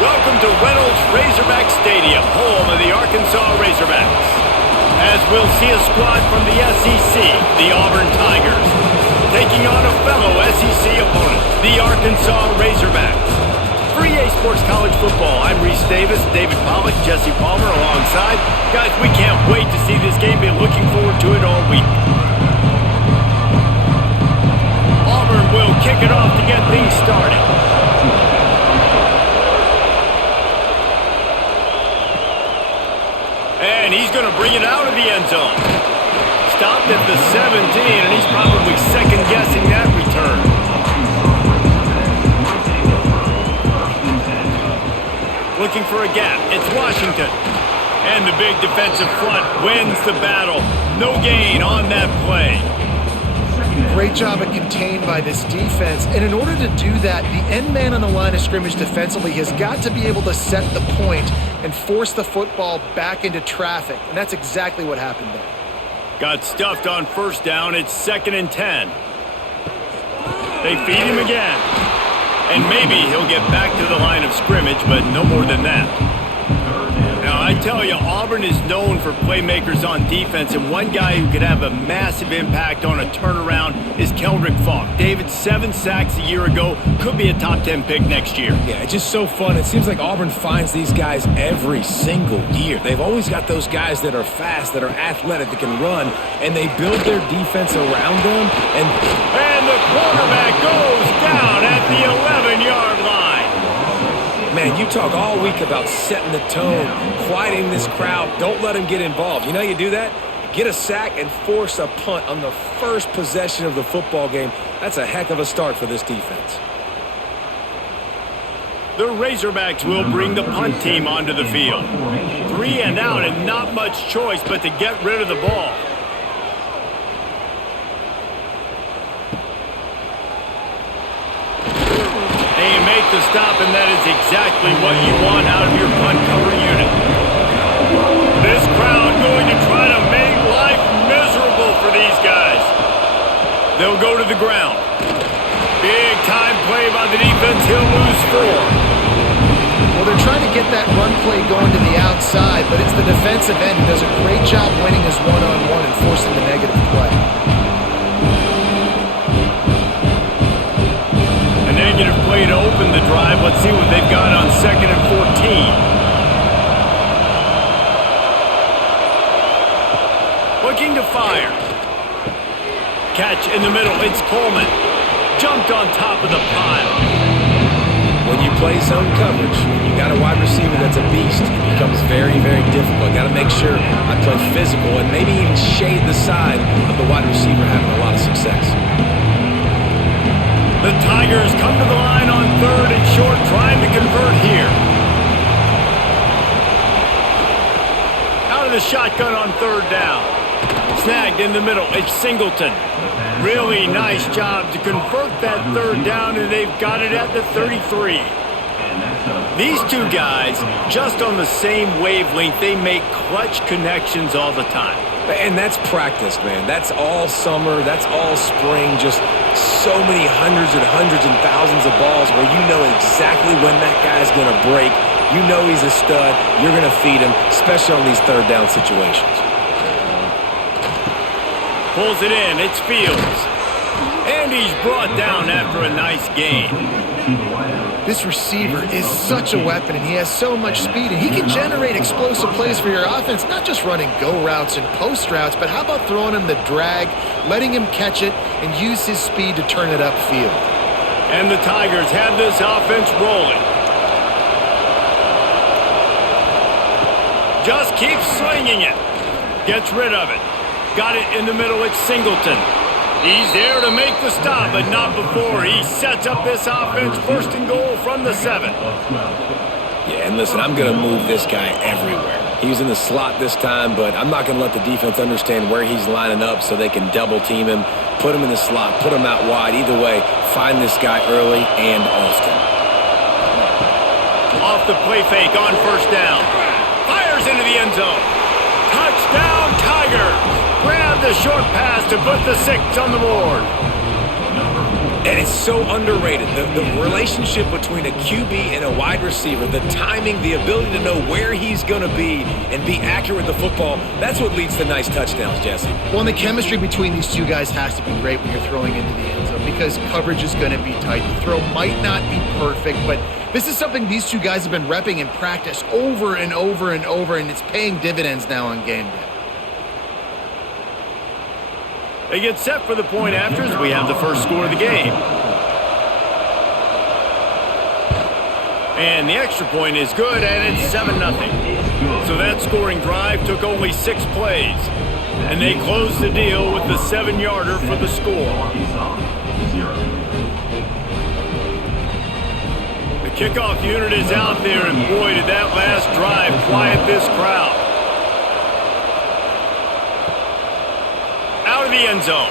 Welcome to Reynolds Razorback Stadium, home of the Arkansas Razorbacks. As we'll see a squad from the SEC, the Auburn Tigers, taking on a fellow SEC opponent, the Arkansas Razorbacks. For EA Sports College Football, I'm Reese Davis, David Pollock, Jesse Palmer alongside. Guys, we can't wait to see this game. Been looking forward to it all week. Auburn will kick it off to get things started. And he's going to bring it out of the end zone. Stopped at the 17, and he's probably second-guessing that return. Looking for a gap. It's Washington. And the big defensive front wins the battle. No gain on that play. Great job of contained by this defense. And in order to do that, the end man on the line of scrimmage defensively has got to be able to set the point and force the football back into traffic. And that's exactly what happened there. Got stuffed on first down. It's 2nd and 10. They feed him again. And maybe he'll get back to the line of scrimmage, but no more than that. Now, I tell you, Auburn is known for playmakers on defense, and one guy who could have a massive impact on a turnaround is Keldrick Falk. David, 7 sacks a year ago, could be a top 10 pick next year. Yeah, it's just so fun. It seems like Auburn finds these guys every single year. They've always got those guys that are fast, that are athletic, that can run, and they build their defense around them. And the quarterback goes down at the 11-yard line. Man, you talk all week about setting the tone, quieting this crowd. Don't let them get involved. You know how you do that? Get a sack and force a punt on the first possession of the football game. That's a heck of a start for this defense. The Razorbacks will bring the punt team onto the field. 3 and out and not much choice but to get rid of the ball. They make the stop, and that is exactly what you want out of your punt cover unit. This crowd going to try to make life miserable for these guys. They'll go to the ground. Big time play by the defense. He'll lose 4. Well, they're trying to get that run play going to the outside, but it's the defensive end who does a great job winning his one-on-one and forcing the negative play. A negative play to open the drive. Let's see what they've got on 2nd and 14. Looking to fire. Catch in the middle. It's Coleman. Jumped on top of the pile. When you play zone coverage, you got a wide receiver that's a beast. It becomes very, very difficult. Got to make sure I play physical and maybe even shade the side of the wide receiver having a lot of success. The Tigers come to the line on 3rd and short, trying to convert here. Out of the shotgun on 3rd down. Snagged in the middle. It's Singleton. Really nice job to convert that 3rd down, and they've got it at the 33. These two guys, just on the same wavelength, they make clutch connections all the time. And that's practice, man. That's all summer. That's all spring. Just so many hundreds and thousands of balls where you know exactly when that guy's going to break. You know he's a stud. You're going to feed him, especially on these 3rd down situations. Pulls it in. It's Fields. And he's brought down after a nice gain. This receiver is such a weapon, and he has so much speed, and he can generate explosive plays for your offense, not just running go routes and post routes, but how about throwing him the drag, letting him catch it, and use his speed to turn it upfield. And the Tigers have this offense rolling. Just keeps swinging it. Gets rid of it. Got it in the middle. It's Singleton. He's there to make the stop, but not before. He sets up this offense, 1st and goal from the 7. Yeah, and listen, I'm going to move this guy everywhere. He's in the slot this time, but I'm not going to let the defense understand where he's lining up so they can double team him, put him in the slot, put him out wide. Either way, find this guy early and often. Off the play fake on 1st down. Fires into the end zone. Touchdown, Tigers! Grab the short pass to put the 6 on the board. And it's so underrated. The relationship between a QB and a wide receiver, the timing, the ability to know where he's going to be and be accurate with the football, that's what leads to nice touchdowns, Jesse. Well, and the chemistry between these two guys has to be great when you're throwing into the end zone because coverage is going to be tight. The throw might not be perfect, but this is something these two guys have been repping in practice over and over and over, and it's paying dividends now on game day. They get set for the point after as we have the first score of the game. And the extra point is good, and it's 7-0. So that scoring drive took only 6 plays. And they closed the deal with the 7-yarder for the score. The kickoff unit is out there, and boy, did that last drive quiet this crowd. Out of the end zone.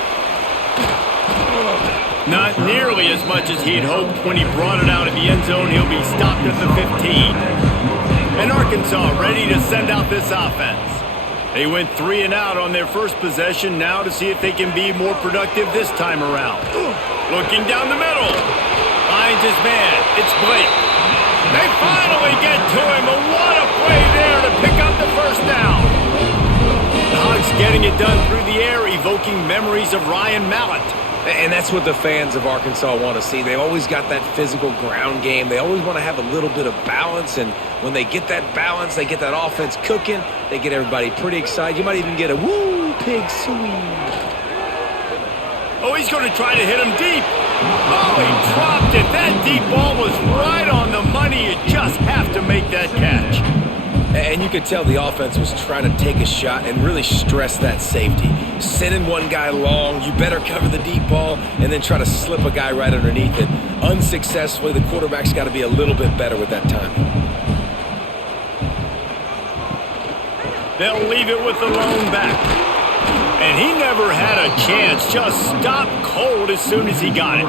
Not nearly as much as he'd hoped when he brought it out of the end zone. He'll be stopped at the 15. And Arkansas ready to send out this offense. They went 3 and out on their first possession now to see if they can be more productive this time around. Looking down the middle. Finds his man. It's Blake. They finally get to him. And what a play there to pick up the first down. The Hogs getting it done through the air, evoking memories of Ryan Mallett. And that's what the fans of Arkansas want to see. They've always got that physical ground game. They always want to have a little bit of balance, and when they get that balance, they get that offense cooking, they get everybody pretty excited. You might even get a woo, pig sweep. Oh, he's going to try to hit him deep. Oh, he dropped it. That deep ball was right on the money. You just have to make that catch. And you could tell the offense was trying to take a shot and really stress that safety. Sending one guy long, you better cover the deep ball, and then try to slip a guy right underneath it. Unsuccessfully, the quarterback's got to be a little bit better with that timing. They'll leave it with the lone back. And he never had a chance. Just stopped cold as soon as he got it.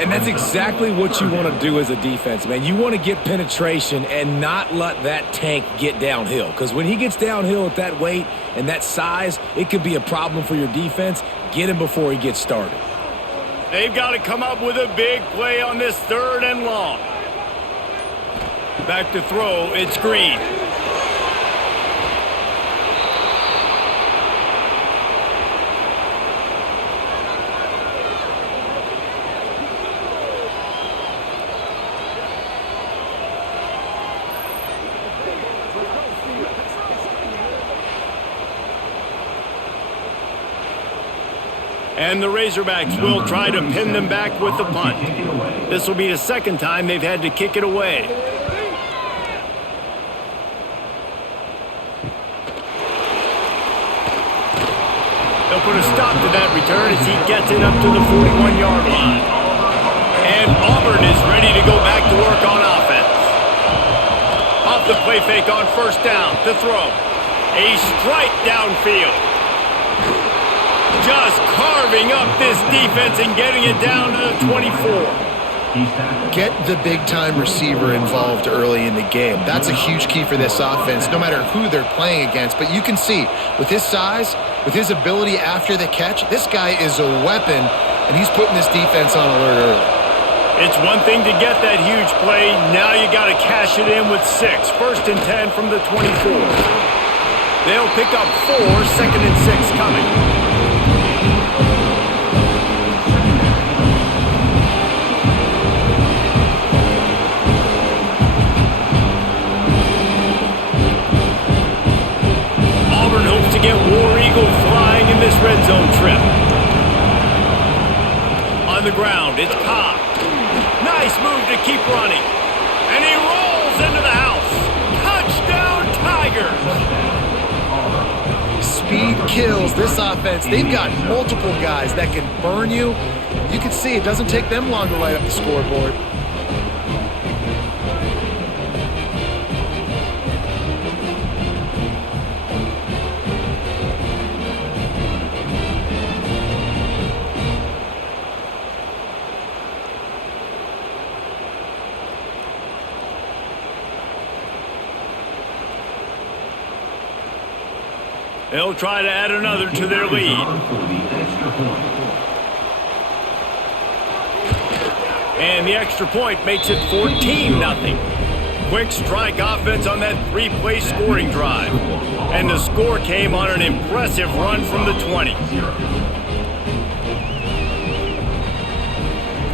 And that's exactly what you want to do as a defense, man. You want to get penetration and not let that tank get downhill. Because when he gets downhill at that weight and that size, it could be a problem for your defense. Get him before he gets started. They've got to come up with a big play on this 3rd and long. Back to throw, it's Green. And the Razorbacks will try to pin them back with the punt. This will be the 2nd time they've had to kick it away. They'll put a stop to that return as he gets it up to the 41-yard line. And Auburn is ready to go back to work on offense. Off the play fake on 1st down to throw. A strike downfield. Just carving up this defense and getting it down to the 24. Get the big-time receiver involved early in the game. That's a huge key for this offense, no matter who they're playing against. But you can see, with his size, with his ability after the catch, this guy is a weapon, and he's putting this defense on alert early. It's one thing to get that huge play. Now you got to cash it in with 6. 1st and 10 from the 24. They'll pick up 4, 2nd and 6 coming. To get War Eagle flying in this red zone trip. On the ground, it's Cobb. Nice move to keep running. And he rolls into the house. Touchdown, Tigers! Speed kills this offense. They've got multiple guys that can burn you. You can see it doesn't take them long to light up the scoreboard. They'll try to add another to their lead. And the extra point makes it 14-0. Quick strike offense on that three-play scoring drive. And the score came on an impressive run from the 20.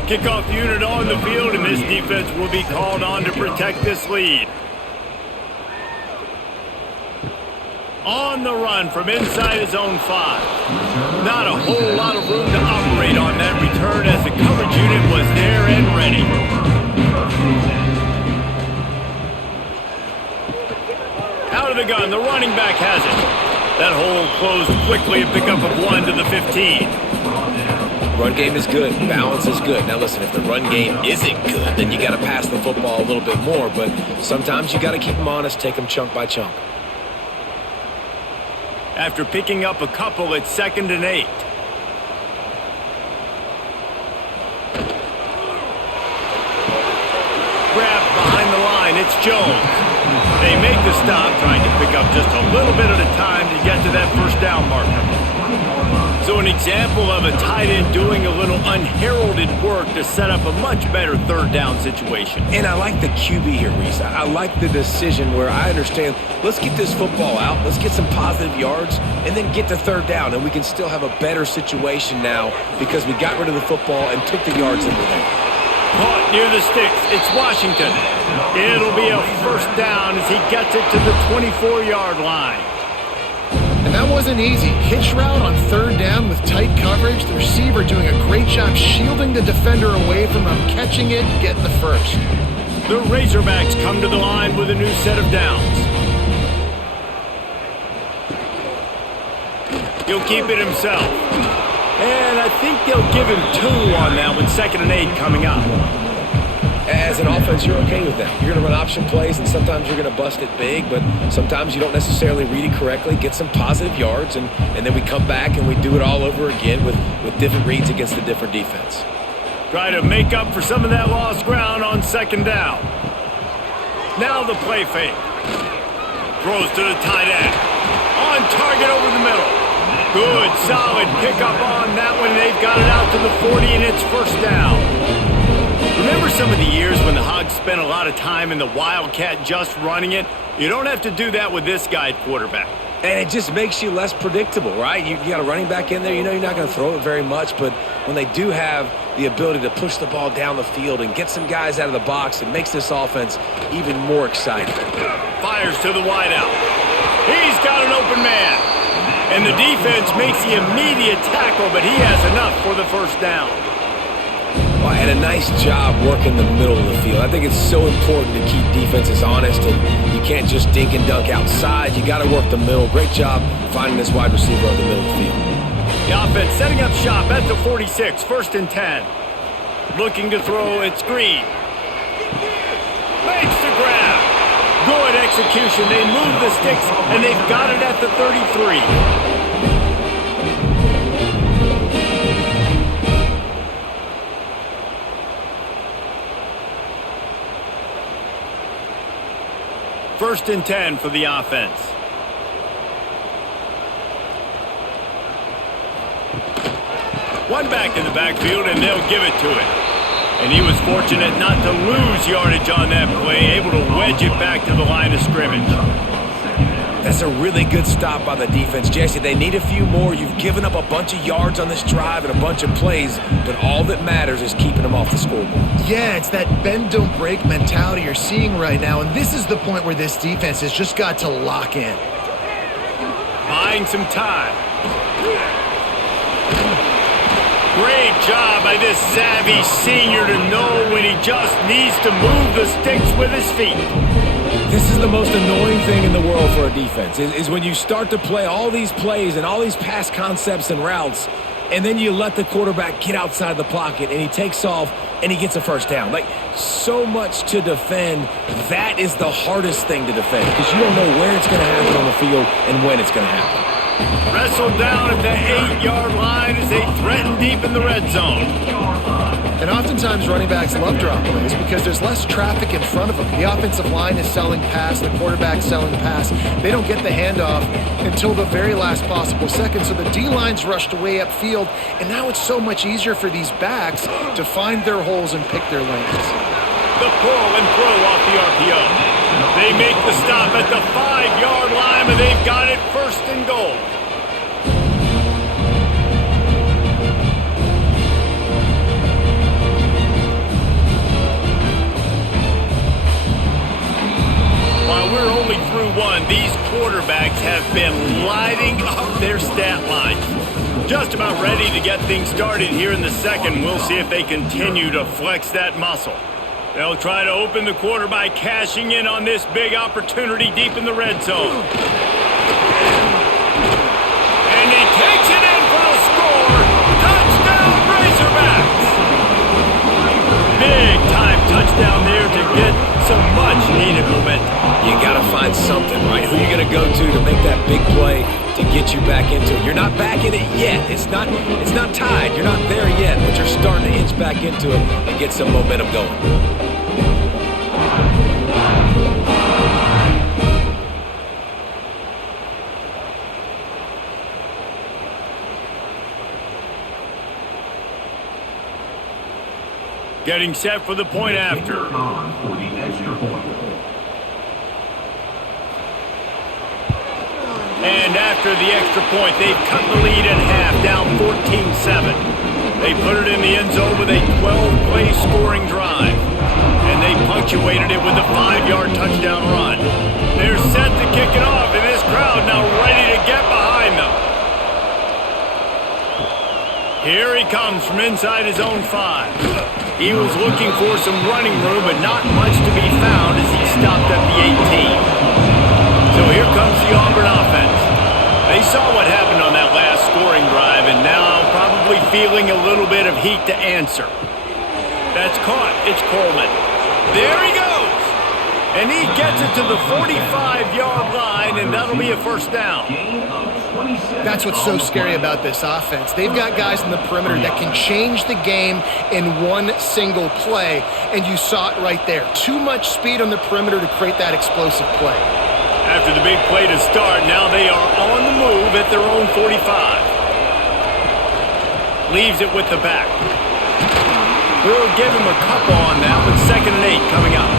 Kickoff unit on the field, and this defense will be called on to protect this lead. On the run from inside his own 5. Not a whole lot of room to operate on that return as the coverage unit was there and ready. Out of the gun, the running back has it. That hole closed quickly, a pickup of 1 to the 15. Run game is good. Balance is good. Now listen, if the run game isn't good, then you got to pass the football a little bit more. But sometimes you got to keep them honest, take them chunk by chunk. After picking up a couple, it's 2nd and 8. Grabbed behind the line, it's Jones. They make the stop, trying to pick up just a little bit at a time to get to that first down marker. So an example of a tight end doing a little unheralded work to set up a much better third down situation. And I like the QB here, Reese. I like the decision where I understand, let's get this football out, let's get some positive yards, and then get to third down, and we can still have a better situation now because we got rid of the football and took the yards into there. Caught near the sticks. It's Washington. It'll be a first down as he gets it to the 24-yard line. And that wasn't easy. Hitch route on third down with tight coverage. The receiver doing a great job shielding the defender away from him, catching it, getting the first. The Razorbacks come to the line with a new set of downs. He'll keep it himself. And I think they'll give him 2 on that one, 2nd and 8 coming up. As an offense, you're okay with that. You're going to run option plays, and sometimes you're going to bust it big, but sometimes you don't necessarily read it correctly, get some positive yards, and then we come back and we do it all over again with different reads against a different defense. Try to make up for some of that lost ground on 2nd down. Now the play fake. Throws to the tight end. On target over the middle. Good, solid pickup on that one. They've got it out to the 40, and it's first down. Remember some of the years when the Hogs spent a lot of time in the Wildcat just running it? You don't have to do that with this guy at quarterback. And it just makes you less predictable, right? You got a running back in there. You know you're not going to throw it very much, but when they do have the ability to push the ball down the field and get some guys out of the box, it makes this offense even more exciting. Fires to the wideout. He's got an open man. And the defense makes the immediate tackle, but he has enough for the first down. Well, and a nice job working the middle of the field. I think it's so important to keep defenses honest, and you can't just dink and dunk outside. You got to work the middle. Great job finding this wide receiver on the middle of the field. The offense setting up shop at the 46, 1st and 10. Looking to throw, it's Green. Makes the grab. Good execution. They move the sticks, and they've got it at the 33. First and 10 for the offense. One back in the backfield, and they'll give it to him. And he was fortunate not to lose yardage on that play, able to wedge it back to the line of scrimmage. That's a really good stop by the defense, Jesse. They need a few more. You've given up a bunch of yards on this drive and a bunch of plays, but all that matters is keeping them off the scoreboard. Yeah, it's that bend, don't break mentality you're seeing right now, and this is the point where this defense has just got to lock in. Buying some time. Great job by this savvy senior to know when he just needs to move the sticks with his feet. This is the most annoying thing in the world for a defense, is when you start to play all these plays and all these pass concepts and routes, and then you let the quarterback get outside the pocket, and he takes off, and he gets a first down. Like, so much to defend. That is the hardest thing to defend, because you don't know where it's going to happen on the field and when it's going to happen. Wrestled down at the 8-yard line as they threaten deep in the red zone. And oftentimes running backs love drop plays because there's less traffic in front of them. The offensive line is selling pass, the quarterback's selling pass. They don't get the handoff until the very last possible second, so the D-line's rushed way upfield, and now it's so much easier for these backs to find their holes and pick their lanes. The pull and throw off the RPO. They make the stop at the 5-yard line, and they've got it first and goal. While we're only through one, these quarterbacks have been lighting up their stat lines. Just about ready to get things started here in the second. We'll see if they continue to flex that muscle. They'll try to open the quarter by cashing in on this big opportunity deep in the red zone. And he takes it in for the score. Touchdown, Razorbacks! Big time touchdown there to get some much needed momentum. You got to find something, right? Who are you going to go to make that big play to get you back into it? You're not back in it yet. It's not tied. You're not there yet, but you're starting to inch back into it and get some momentum going. Getting set for the point after. And after the extra point, they've cut the lead in half, down 14-7. They put it in the end zone with a 12-play scoring drive. And they punctuated it with a 5-yard touchdown run. They're set to kick it off, and this crowd now ready to get behind them. Here he comes from inside his own 5. He was looking for some running room, but not much to be found as he stopped at the 18. So here comes the Auburn offense. They saw what happened on that last scoring drive, and now probably feeling a little bit of heat to answer. That's caught. It's Coleman. There he goes! And he gets it to the 45-yard line, and that'll be a first down. That's what's so scary about this offense. They've got guys in the perimeter that can change the game in one single play, and you saw it right there. Too much speed on the perimeter to create that explosive play. After the big play to start, now they are on the move at their own 45. Leaves it with the back. We'll give him a couple on that with 2nd and 8 coming up.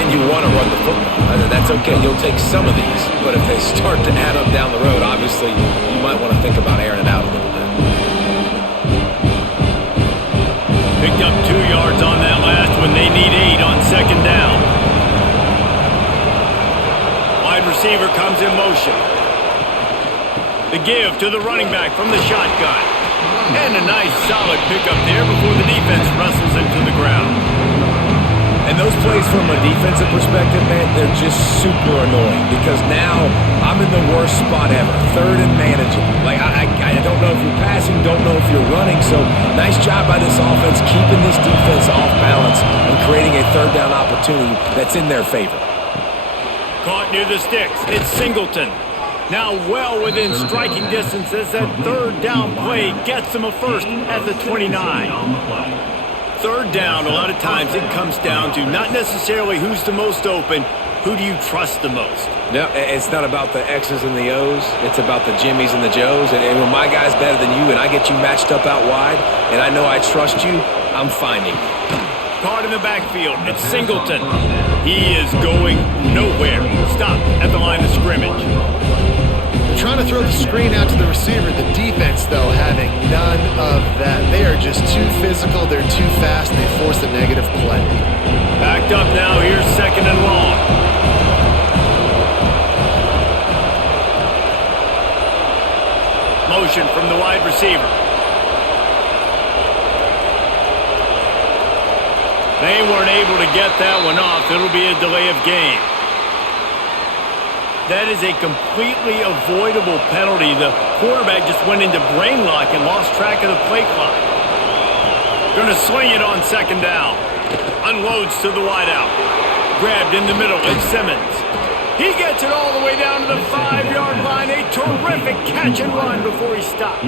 And you want to run the football. That's okay. You'll take some of these. But if they start to add up down the road, obviously, you might want to think about airing it out a little bit. Picked up 2 yards on that last one. They need 8 on 2nd down. Wide receiver comes in motion. The give to the running back from the shotgun. And a nice solid pickup there before the defense wrestles into the ground. And those plays from a defensive perspective, man, they're just super annoying because now I'm in the worst spot ever, 3rd and manageable. Like, I don't know if you're passing, don't know if you're running, so nice job by this offense keeping this defense off balance and creating a 3rd down opportunity that's in their favor. Caught near the sticks. It's Singleton. Now well within striking distance as that 3rd down play gets them a first at the 29. 3rd down, a lot of times it comes down to not necessarily who's the most open, who do you trust the most? No, it's not about the X's and the O's. It's about the Jimmies and the Joes. And when my guy's better than you and I get you matched up out wide and I know I trust you, I'm finding you. Caught in the backfield. It's Singleton. He is going nowhere. Stop at the line of scrimmage. They're trying to throw the screen out to the receiver. The defense, though, having none of that. They are just too physical. They're too fast, and they force a negative play. Backed up now. Here's 2nd and long. Motion from the wide receiver. They weren't able to get that one off. It'll be a delay of game. That is a completely avoidable penalty. The quarterback just went into brain lock and lost track of the play clock. Going to swing it on 2nd down. Unloads to the wideout. Grabbed in the middle. It's Simmons. He gets it all the way down to the 5-yard line. A terrific catch and run before he stopped.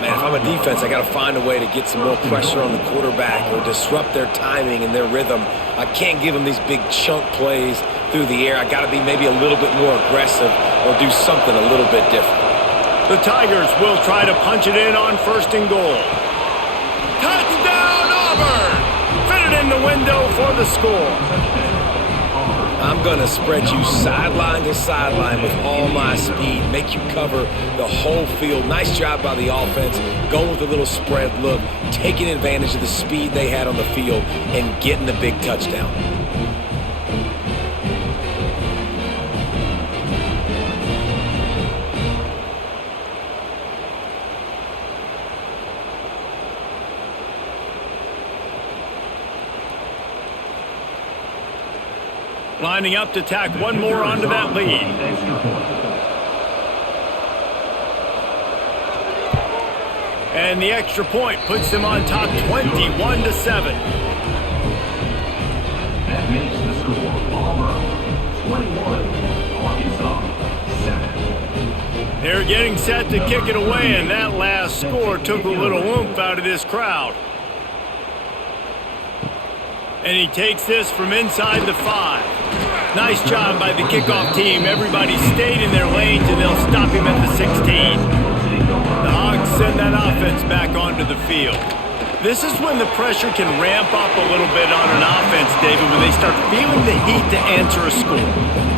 Man, if I'm a defense, I got to find a way to get some more pressure on the quarterback or disrupt their timing and their rhythm. I can't give them these big chunk plays through the air. I got to be maybe a little bit more aggressive or do something a little bit different. The Tigers will try to punch it in on 1st and goal. Touchdown, Auburn! Fit it in the window for the score. I'm going to spread you sideline to sideline with all my speed, make you cover the whole field. Nice job by the offense, going with a little spread look, taking advantage of the speed they had on the field, and getting the big touchdown. Lining up to tack one more onto that lead. And the extra point puts them on top 21-7. That makes the score Auburn 21, Arkansas 7. They're getting set to kick it away, and that last score took a little oomph out of this crowd. And he takes this from inside the 5. Nice job by the kickoff team. Everybody stayed in their lanes, and they'll stop him at the 16. The Hogs send that offense back onto the field. This is when the pressure can ramp up a little bit on an offense, David, when they start feeling the heat to answer a score.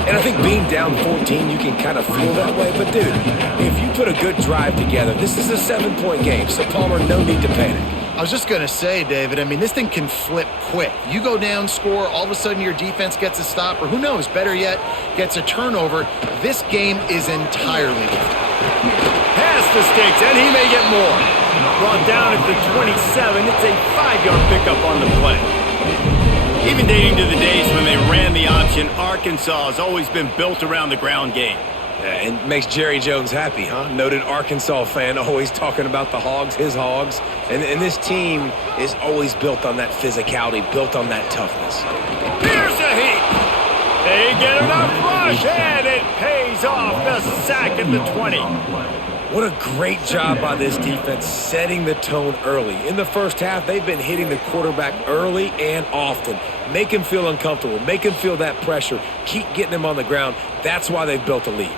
And I think being down 14, you can kind of feel that way. But, dude, if you put a good drive together, this is a 7-point game. So, Palmer, no need to panic. I was just going to say, David, I mean, this thing can flip quick. You go down, score, all of a sudden your defense gets a stop, or who knows, better yet, gets a turnover. This game is entirely different. Pass the sticks, and he may get more. Brought down at the 27, it's a 5-yard pickup on the play. Even dating to the days when they ran the option, Arkansas has always been built around the ground game. Yeah, and makes Jerry Jones happy, huh? Noted Arkansas fan, always talking about the Hogs, his Hogs. And this team is always built on that physicality, built on that toughness. Here's the heat. They get enough rush, and it pays off. The sack at the 20. What a great job by this defense setting the tone early. In the first half, they've been hitting the quarterback early and often. Make him feel uncomfortable. Make him feel that pressure. Keep getting him on the ground. That's why they've built a lead.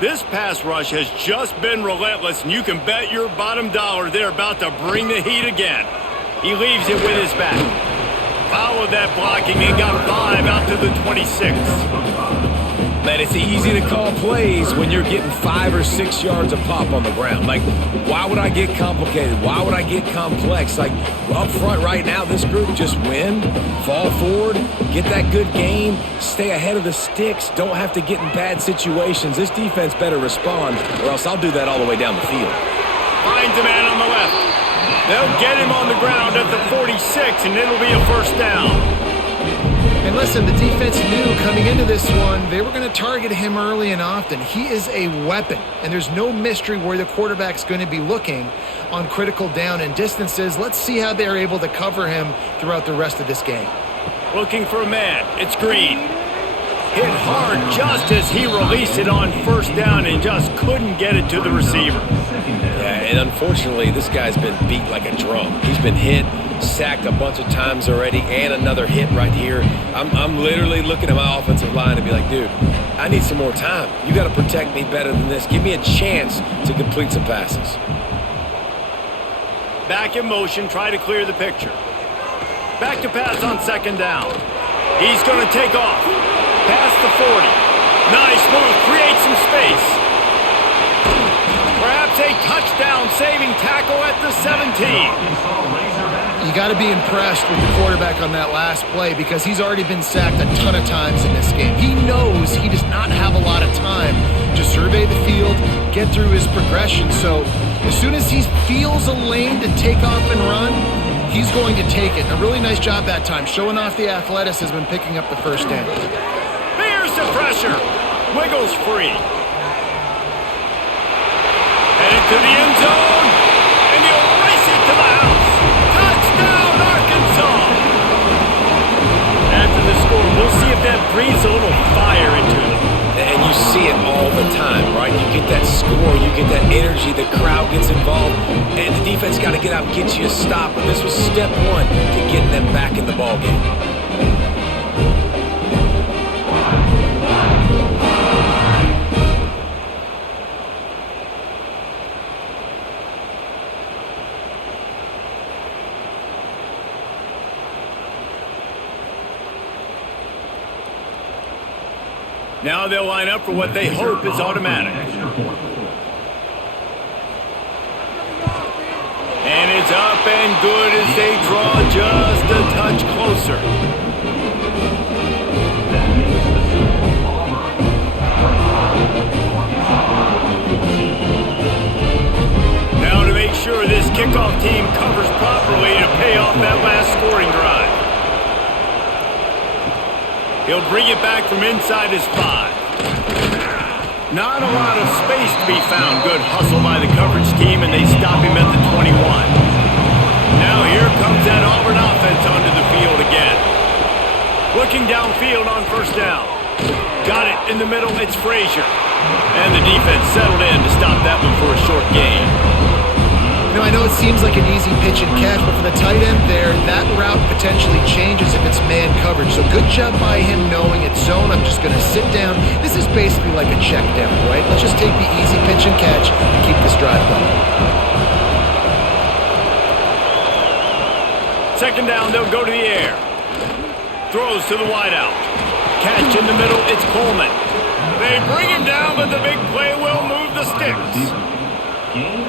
This pass rush has just been relentless, and you can bet your bottom dollar they're about to bring the heat again. He leaves it with his back. Followed that blocking and got 5 out to the 26. Man, it's easy to call plays when you're getting 5 or 6 yards of pop on the ground. Like, why would I get complicated? Why would I get complex? Like, up front right now, this group just win, fall forward, get that good game, stay ahead of the sticks, don't have to get in bad situations. This defense better respond, or else I'll do that all the way down the field. Finds a man on the left. They'll get him on the ground at the 46, and it'll be a first down. And listen, the defense knew coming into this one, they were going to target him early and often. He is a weapon, and there's no mystery where the quarterback's going to be looking on critical down and distances. Let's see how they're able to cover him throughout the rest of this game. Looking for a man. It's Green. Hit hard just as he released it on first down and just couldn't get it to the receiver. Yeah, and unfortunately, this guy's been beat like a drum. He's been hit, sacked a bunch of times already, and another hit right here. I'm literally looking at my offensive line and be like, dude, I need some more time. You got to protect me better than this. Give me a chance to complete some passes. Back in motion, try to clear the picture. Back to pass on second down. He's going to take off. Past the 40. Nice move. Create some space. Perhaps a touchdown-saving tackle at the 17. You got to be impressed with the quarterback on that last play because he's already been sacked a ton of times in this game. He knows he does not have a lot of time to survey the field, get through his progression. So as soon as he feels a lane to take off and run, he's going to take it. A really nice job that time, showing off the athleticism and picking up the first down. Here's the pressure. Wiggles free. Headed to the end zone, and he'll race it to the house. Touchdown, Arkansas! After the score, we'll see if that breathes a little fire And the defense got to get out and get you a stop. But this was step one to getting them back in the ballgame. Now they'll line up for what they hope is automatic. And it's up and good as they draw just a touch closer. Now to make sure this kickoff team covers properly to pay off that last scoring drive. He'll bring it back from inside his 5. Not a lot of space to be found. Good hustle by the coverage team, and they stop him at the 21. Now here comes that Auburn offense onto the field again. Looking downfield on first down. Got it in the middle. It's Frazier. And the defense settled in to stop that one for a short gain. You know, I know it seems like an easy pitch and catch, but for the tight end there, that route potentially changes if it's man coverage. So good job by him knowing it's zone. I'm just going to sit down. This is basically like a check down, right? Let's just take the easy pitch and catch and keep this drive going. Second down, they'll go to the air. Throws to the wideout. Catch in the middle, it's Coleman. They bring him down, but the big play will move the sticks.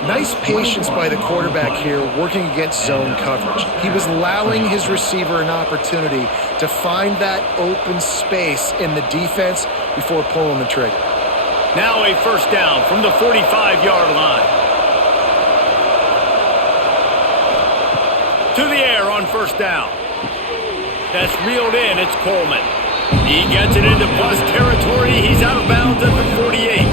Nice patience by the quarterback here working against zone coverage. He was allowing his receiver an opportunity to find that open space in the defense before pulling the trigger. Now a first down from the 45-yard line. To the air on first down. That's reeled in, it's Coleman. He gets it into plus territory. He's out of bounds at the 48.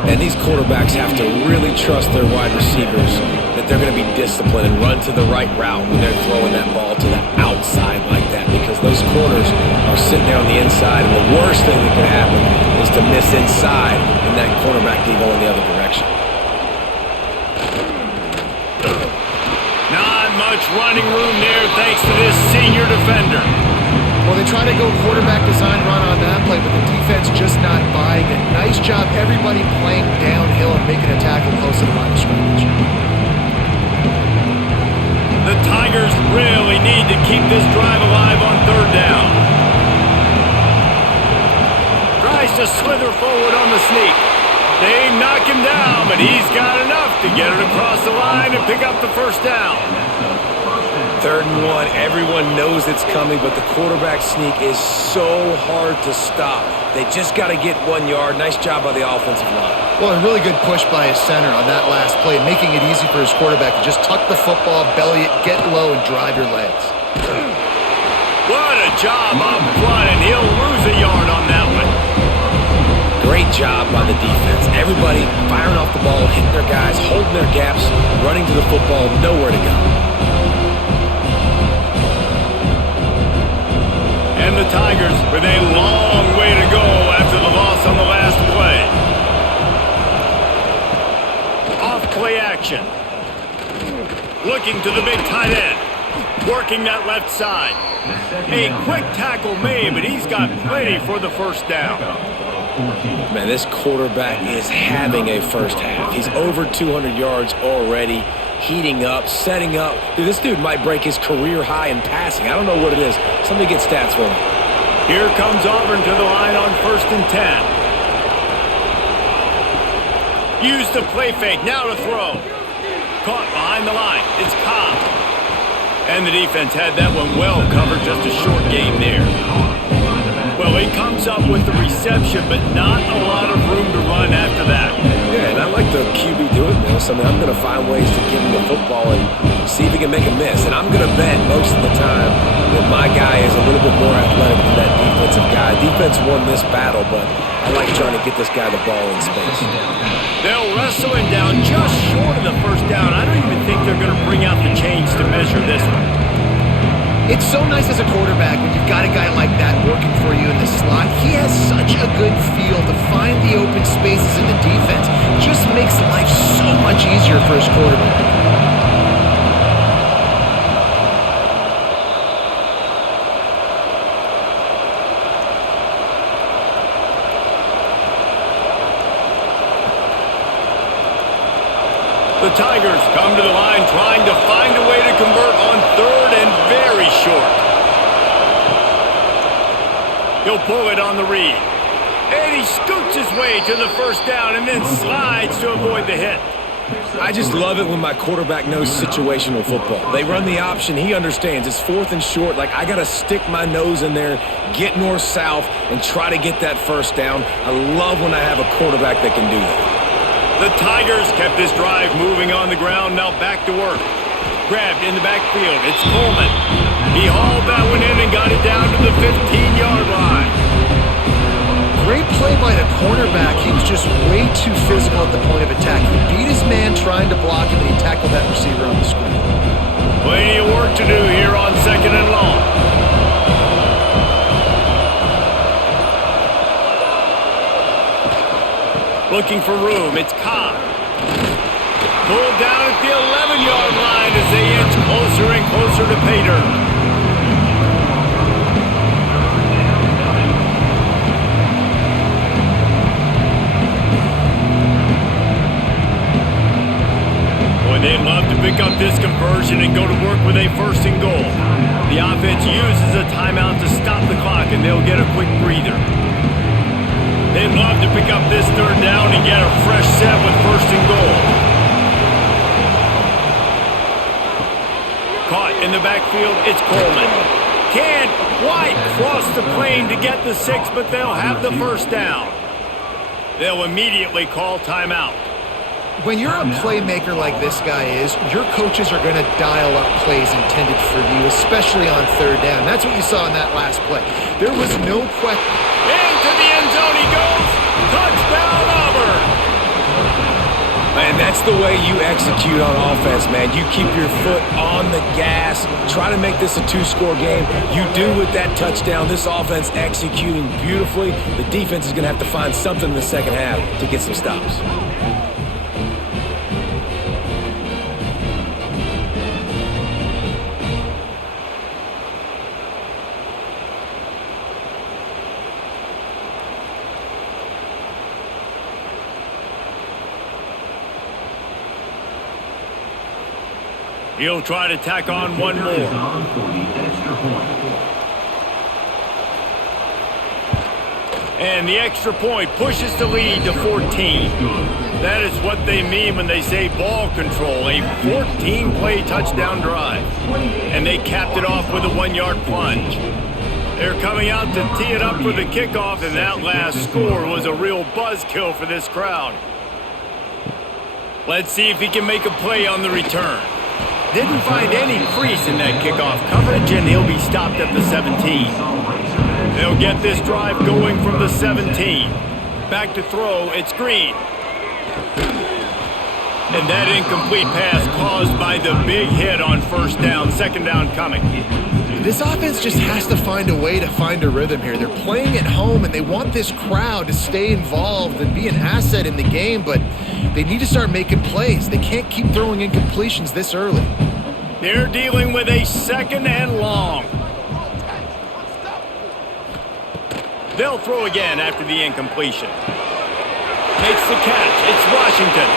And these quarterbacks have to really trust their wide receivers that they're going to be disciplined and run to the right route when they're throwing that ball to the outside like that, because those corners are sitting there on the inside, and the worst thing that could happen is to miss inside and that cornerback can go in the other direction. Not much running room there thanks to this senior defender. Well, they try to go quarterback design run on that play, but the defense just not buying it. Nice job, everybody playing downhill and making a tackle close to the line of scrimmage. The Tigers really need to keep this drive alive on third down. Tries to slither forward on the sneak. They knock him down, but he's got enough to get it across the line and pick up the first down. 3rd and 1, everyone knows it's coming, but the quarterback sneak is so hard to stop. They just got to get 1 yard. Nice job by the offensive line. Well, a really good push by his center on that last play, making it easy for his quarterback to just tuck the football, belly it, get low, and drive your legs. What a job up front, and he'll lose a yard on that one. Great job by the defense. Everybody firing off the ball, hitting their guys, holding their gaps, running to the football, nowhere to go. And the Tigers with a long way to go after the loss on the last play. Off play action. Looking to the big tight end. Working that left side. A quick tackle made, but he's got plenty for the first down. Man, this quarterback is having a first half. He's over 200 yards already. Heating up, setting up. Dude, this dude might break his career high in passing. I don't know what it is. Somebody get stats for him. Here comes Auburn to the line on 1st and 10. Use the play fake, now to throw. Caught behind the line, it's Cobb. And the defense had that one well covered, just a short game there. Well, he comes up with the reception, but not a lot of room to run after that. Yeah, and I like the QB doing this. I mean, I'm going to find ways to give him the football and see if he can make a miss. And I'm going to bet most of the time that my guy is a little bit more athletic than that defensive guy. Defense won this battle, but I like trying to get this guy the ball in space. They'll wrestle him down just short of the first down. I don't even think they're going to bring out the chains to measure this one. It's so nice as a quarterback when you've got a guy like that working for you in the slot. He has such a good feel to find the open spaces in the defense. just makes life so much easier for his quarterback. The Tigers come to the line trying to find a way to convert on third and very short. He'll pull it on the read. And he scoots his way to the first down and then slides to avoid the hit. I just love it when my quarterback knows situational football. They run the option. He understands. It's fourth and short. Like, I got to stick my nose in there, get north-south, and try to get that first down. I love when I have a quarterback that can do that. The Tigers kept this drive moving on the ground, now back to work. Grabbed in the backfield, it's Coleman. He hauled that one in and got it down to the 15-yard line. Great play by the cornerback. He was just way too physical at the point of attack. He beat his man trying to block him, and he tackled that receiver on the screen. Plenty of work to do here on second and long. Looking for room, it's Cobb. Pulled down at the 11-yard line as they inch closer and closer to pay dirt. Boy, they'd love to pick up this conversion and go to work with a first and goal. The offense uses a timeout to stop the clock, and they'll get a quick breather. They'd love to pick up this third down and get a fresh set with first and goal. Caught in the backfield, it's Coleman. Can't quite cross the plane to get the 6, but they'll have the first down. They'll immediately call timeout. When you're a playmaker like this guy is, your coaches are going to dial up plays intended for you, especially on third down. That's what you saw in that last play. There was no question. Into the end zone he goes. Touchdown, Auburn. Man, that's the way you execute on offense, man. You keep your foot on the gas. Try to make this a two-score game. You do with that touchdown. This offense executing beautifully. The defense is going to have to find something in the second half to get some stops. He'll try to tack on one more. And the extra point pushes the lead to 14. That is what they mean when they say ball control, a 14-play touchdown drive. And they capped it off with a 1-yard plunge. They're coming out to tee it up for the kickoff, and that last score was a real buzzkill for this crowd. Let's see if he can make a play on the return. Didn't find any crease in that kickoff coverage, and he'll be stopped at the 17. They'll get this drive going from the 17. Back to throw, it's Green. And that incomplete pass caused by the big hit on first down, second down coming. This offense just has to find a way to find a rhythm here. They're playing at home, and they want this crowd to stay involved and be an asset in the game, but they need to start making plays. They can't keep throwing incompletions this early. They're dealing with a second and long. They'll throw again after the incompletion. Makes the catch. It's Washington.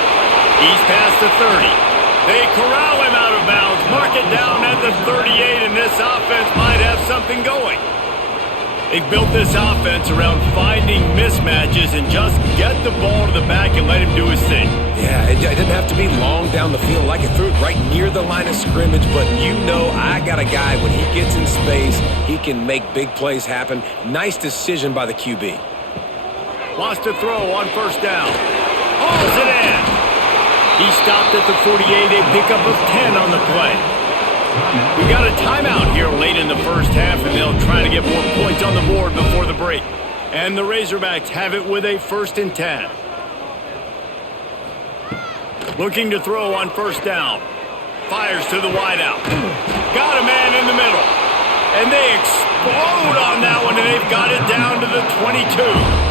He's past the 30. They corral him out of bounds, mark it down at the 38, and this offense might have something going. They've built this offense around finding mismatches and just get the ball to the back and let him do his thing. Yeah, it didn't have to be long down the field. Like, it threw it right near the line of scrimmage, but you know I got a guy, when he gets in space, he can make big plays happen. Nice decision by the QB. Wants to throw on first down. Hauls it in. He stopped at the 48, a pickup of 10 on the play. We got a timeout here late in the first half, and they'll try to get more points on the board before the break. And the Razorbacks have it with a 1st and 10. Looking to throw on first down. Fires to the wideout. Got a man in the middle. And they explode on that one, and they've got it down to the 22.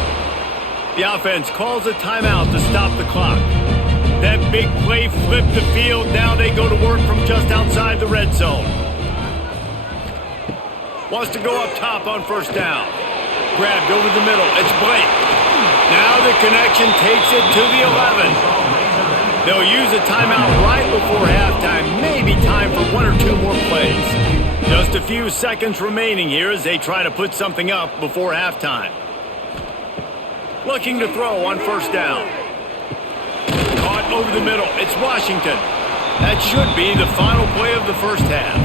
The offense calls a timeout to stop the clock. That big play flipped the field. Now they go to work from just outside the red zone. Wants to go up top on first down. Grabbed over the middle. It's Blake. Now the connection takes it to the 11. They'll use a timeout right before halftime. Maybe time for one or two more plays. Just a few seconds remaining here as they try to put something up before halftime. Looking to throw on first down. Caught over the middle. It's Washington. That should be the final play of the first half.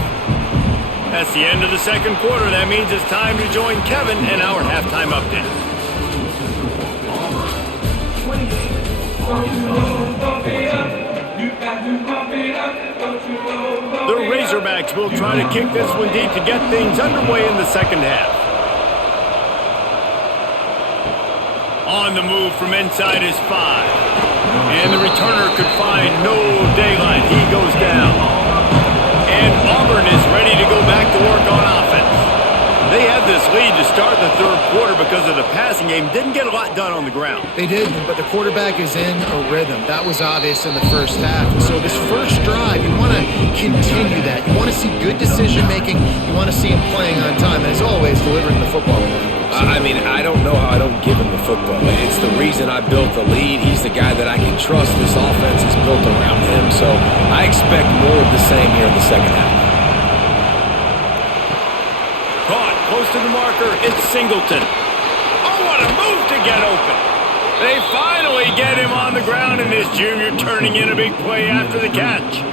That's the end of the second quarter. That means it's time to join Kevin in our halftime update. The Razorbacks will try to kick this one deep to get things underway in the second half. On the move from inside is 5. And the returner could find no daylight. He goes down. And Auburn is ready to go back to work on offense. They had this lead to start the third quarter because of the passing game. Didn't get a lot done on the ground. They didn't, but the quarterback is in a rhythm. That was obvious in the first half. And so this first drive, you want to continue that. You want to see good decision-making. You want to see him playing on time. And as always, delivering the football. I mean, I don't know how I don't give him the football. It's the reason I built the lead. He's the guy that I can trust. This offense is built around him. So I expect more of the same here in the second half. Caught close to the marker. It's Singleton. Oh, what a move to get open. They finally get him on the ground, and this junior turning in a big play after the catch.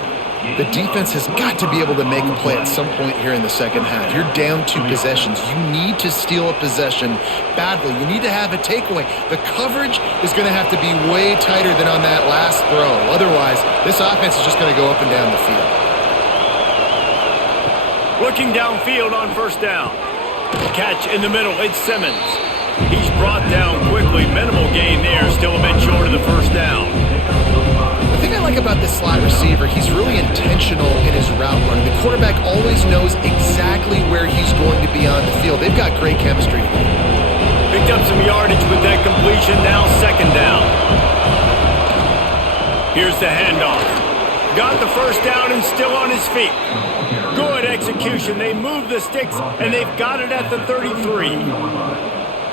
The defense has got to be able to make a play at some point here in the second half. You're down 2 possessions. You need to steal a possession badly. You need to have a takeaway. The coverage is going to have to be way tighter than on that last throw. Otherwise, this offense is just going to go up and down the field. Looking downfield on first down. Catch in the middle. It's Simmons. He's brought down quickly. Minimal gain there. Still a bit short of the first down. The thing I like about this slot receiver, he's really intentional in his route running. The quarterback always knows exactly where he's going to be on the field. They've got great chemistry. Picked up some yardage with that completion. Now second down. Here's the handoff. Got the first down and still on his feet. Good execution. They move the sticks, and they've got it at the 33.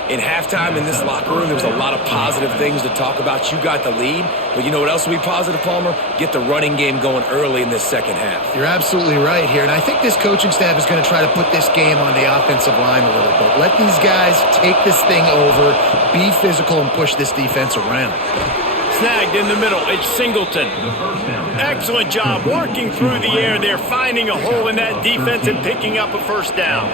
In halftime in this locker room, there was a lot of positive things to talk about. You got the lead, but you know what else will be positive, Palmer? Get the running game going early in this second half. You're absolutely right here, and I think this coaching staff is going to try to put this game on the offensive line a little bit. Let these guys take this thing over, be physical, and push this defense around. Snagged in the middle. It's Singleton. Excellent job working through the air there, finding a hole in that defense and picking up a first down.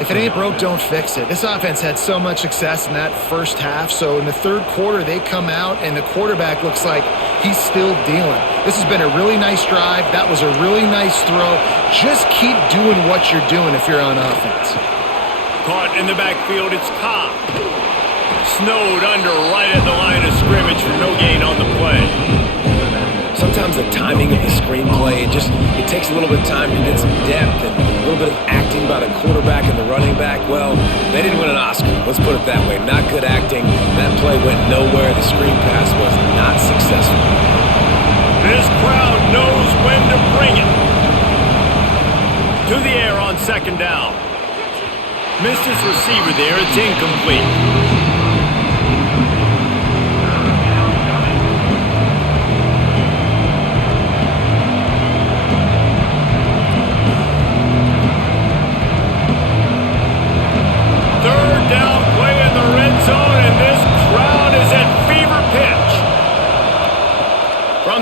If it ain't broke, don't fix it. This offense had so much success in that first half, so in the third quarter, they come out, and the quarterback looks like he's still dealing. This has been a really nice drive. That was a really nice throw. Just keep doing what you're doing if you're on offense. Caught in the backfield, it's Cobb. Snowed under right at the line of scrimmage for no gain on the play. Sometimes the timing of the screenplay, it takes a little bit of time to get some depth and a little bit of acting by the quarterback and the running back. Well, they didn't win an Oscar. Let's put it that way. Not good acting. That play went nowhere. The screen pass was not successful. This crowd knows when to bring it. To the air on second down. Missed his receiver there. It's incomplete.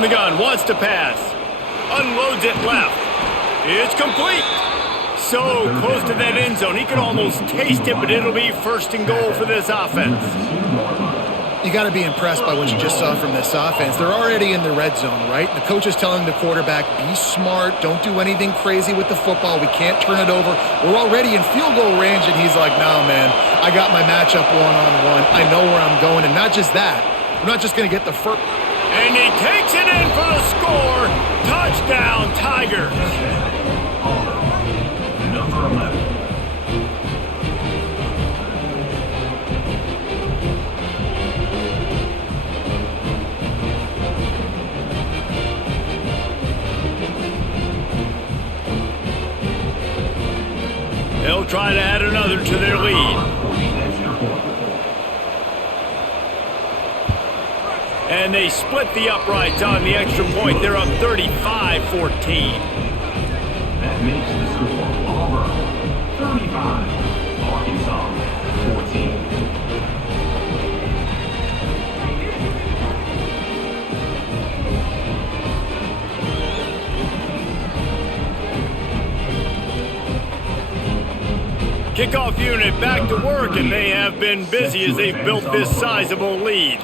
The gun wants to pass, unloads it left. It's complete. So close to that end zone, he can almost taste it, but it'll be first and goal for this offense. You got to be impressed by what you just saw from this offense. They're already in the red zone, right? The coach is telling the quarterback, be smart, don't do anything crazy with the football. We can't turn it over. We're already in field goal range, and he's like, no, man, I got my matchup one-on-one. I know where I'm going, and not just that. We're not just going to get the first. And he takes it in for the score. Touchdown, Tigers. Number 11. try to add another to their lead. And they split the uprights on the extra point. They're up 35-14. That makes the score Auburn 35, Arkansas 14. Kickoff unit back to work, and they have been busy as they've built this sizable lead.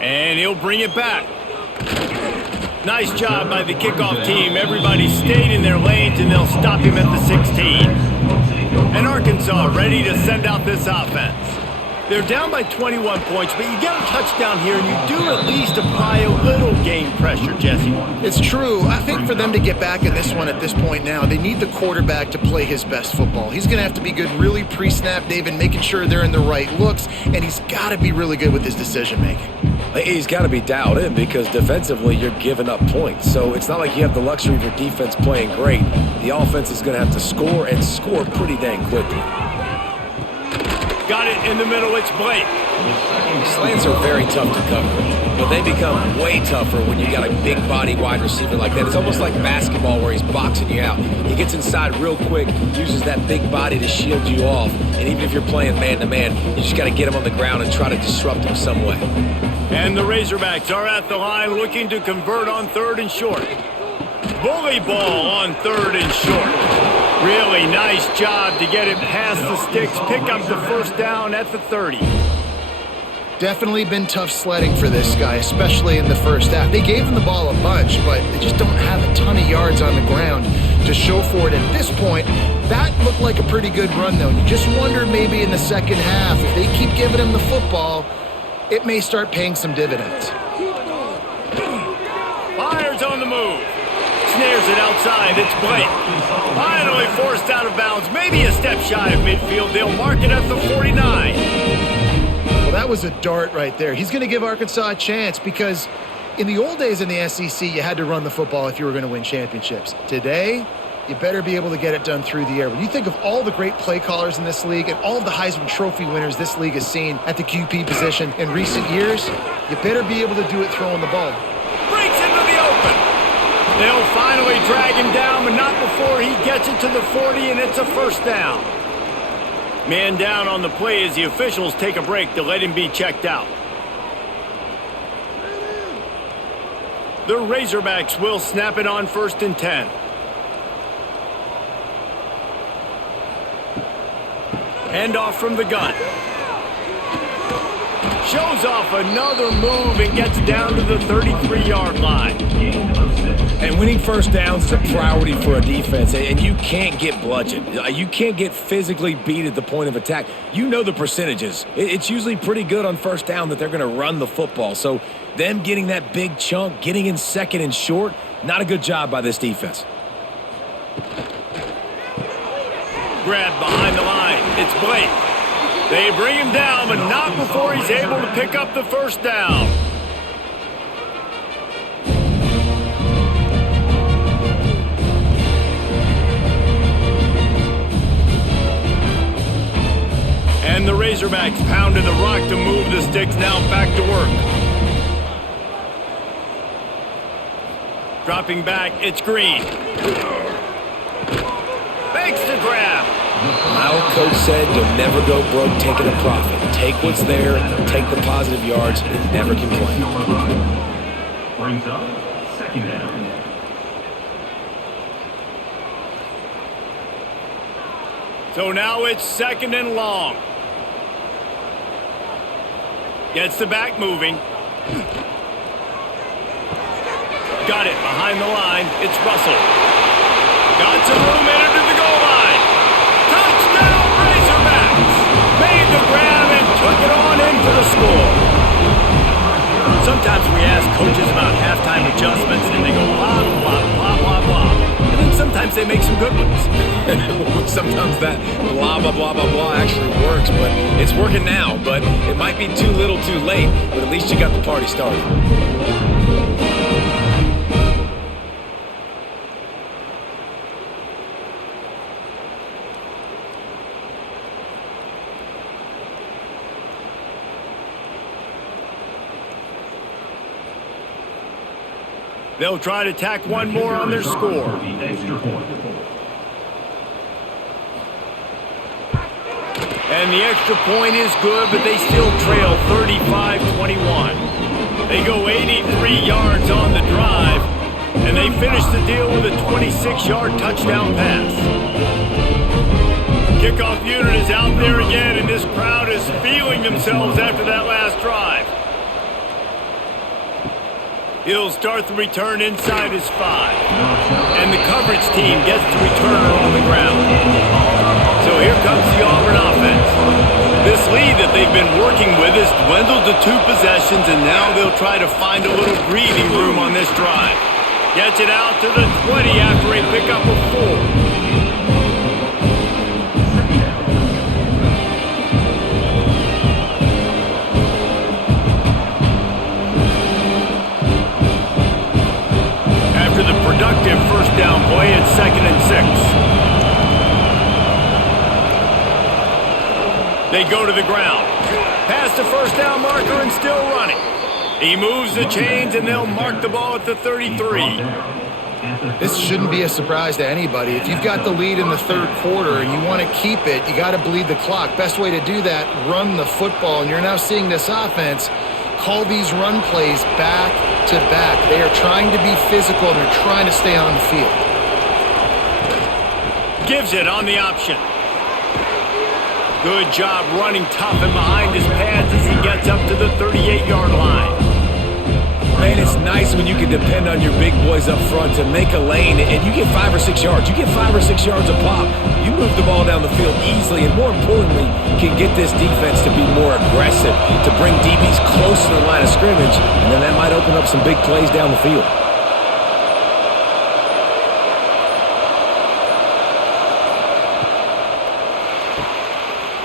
And he'll bring it back. Nice job by the kickoff team. Everybody stayed in their lanes, and they'll stop him at the 16. And Arkansas ready to send out this offense. They're down by 21 points, but you get a touchdown here, and you do at least apply a little game pressure, Jesse. It's true. I think for them to get back in this one at this point now, they need the quarterback to play his best football. He's going to have to be good really pre-snap, David, making sure they're in the right looks, and he's got to be really good with his decision-making. He's got to be dialed in because defensively you're giving up points. So it's not like you have the luxury of your defense playing great. The offense is going to have to score and score pretty dang quickly. Got it in the middle. It's Blake. Slants are very tough to cover, but they become way tougher when you got a big body wide receiver like that. It's almost like basketball where he's boxing you out. He gets inside real quick, uses that big body to shield you off, and even if you're playing man-to-man, you just got to get him on the ground and try to disrupt him some way. And the Razorbacks are at the line looking to convert on 3rd and short. Bully ball on 3rd and short. Really nice job to get it past the sticks, pick up the first down at the 30. Definitely been tough sledding for this guy, especially in the first half. They gave him the ball a bunch, but they just don't have a ton of yards on the ground to show for it at this point. That looked like a pretty good run, though. You just wonder maybe in the second half, if they keep giving him the football, it may start paying some dividends. Fires on the move. Snares it outside. It's Blake. Finally forced out of bounds. Maybe a step shy of midfield. They'll mark it at the 49. Well, that was a dart right there. He's going to give Arkansas a chance because in the old days in the SEC, you had to run the football if you were going to win championships. Today, you better be able to get it done through the air. When you think of all the great play callers in this league and all of the Heisman Trophy winners this league has seen at the QP position in recent years, you better be able to do it throwing the ball. Breaks into the open. They'll finally drag him down, but not before he gets it to the 40, and it's a first down. Man down on the play as the officials take a break to let him be checked out. The Razorbacks will snap it on 1st and 10. Handoff from the gun. Shows off another move and gets down to the 33-yard line. And winning first downs is a priority for a defense, and you can't get bludgeoned. You can't get physically beat at the point of attack. You know the percentages. It's usually pretty good on first down that they're going to run the football. So them getting that big chunk, getting in 2nd and short, not a good job by this defense. Grab behind the line. It's Blake. They bring him down, but not before he's able to pick up the first down. And the Razorbacks pounded the rock to move the sticks, now back to work. Dropping back, it's Green. Fakes to grab. My old coach said you'll never go broke taking a profit. Take what's there, take the positive yards, and never complain. Brings up 2nd down. So now it's 2nd and long. Gets the back moving. Got it behind the line. It's Russell. Got some room in into the goal line. Touchdown Razorbacks. Made the grab and took it on in for the score. Sometimes we ask coaches about halftime adjustments and they go blah, blah, blah, blah, blah. And then sometimes they make some good ones. Sometimes that blah, blah, blah, blah, blah actually works, but it's working now. But it might be too little too late, but at least you got the party started. They'll try to tack one more on their score. The extra point. And the extra point is good, but they still trail 35-21. They go 83 yards on the drive, and they finish the deal with a 26-yard touchdown pass. Kickoff unit is out there again, and this crowd is feeling themselves after that last drive. He'll start the return inside his 5. And the coverage team gets the returner on the ground. So here comes the Auburn offense. This lead that they've been working with has dwindled to 2 possessions, and now they'll try to find a little breathing room on this drive. Gets it out to the 20 after a pickup of 4. After the productive first down play, it's 2nd and 6. They go to the ground. Past the first down marker and still running. He moves the chains, and they'll mark the ball at the 33. This shouldn't be a surprise to anybody. If you've got the lead in the third quarter and you want to keep it, you got to bleed the clock. Best way to do that, run the football. And you're now seeing this offense call these run plays back to back. They are trying to be physical, and they're trying to stay on the field. Gives it on the option. Good job running tough and behind his pads as he gets up to the 38-yard line. Man, it's nice when you can depend on your big boys up front to make a lane, and you get 5 or 6 yards. You get 5 or 6 yards a pop. You move the ball down the field easily, and more importantly, can get this defense to be more aggressive, to bring DBs close to the line of scrimmage, and then that might open up some big plays down the field.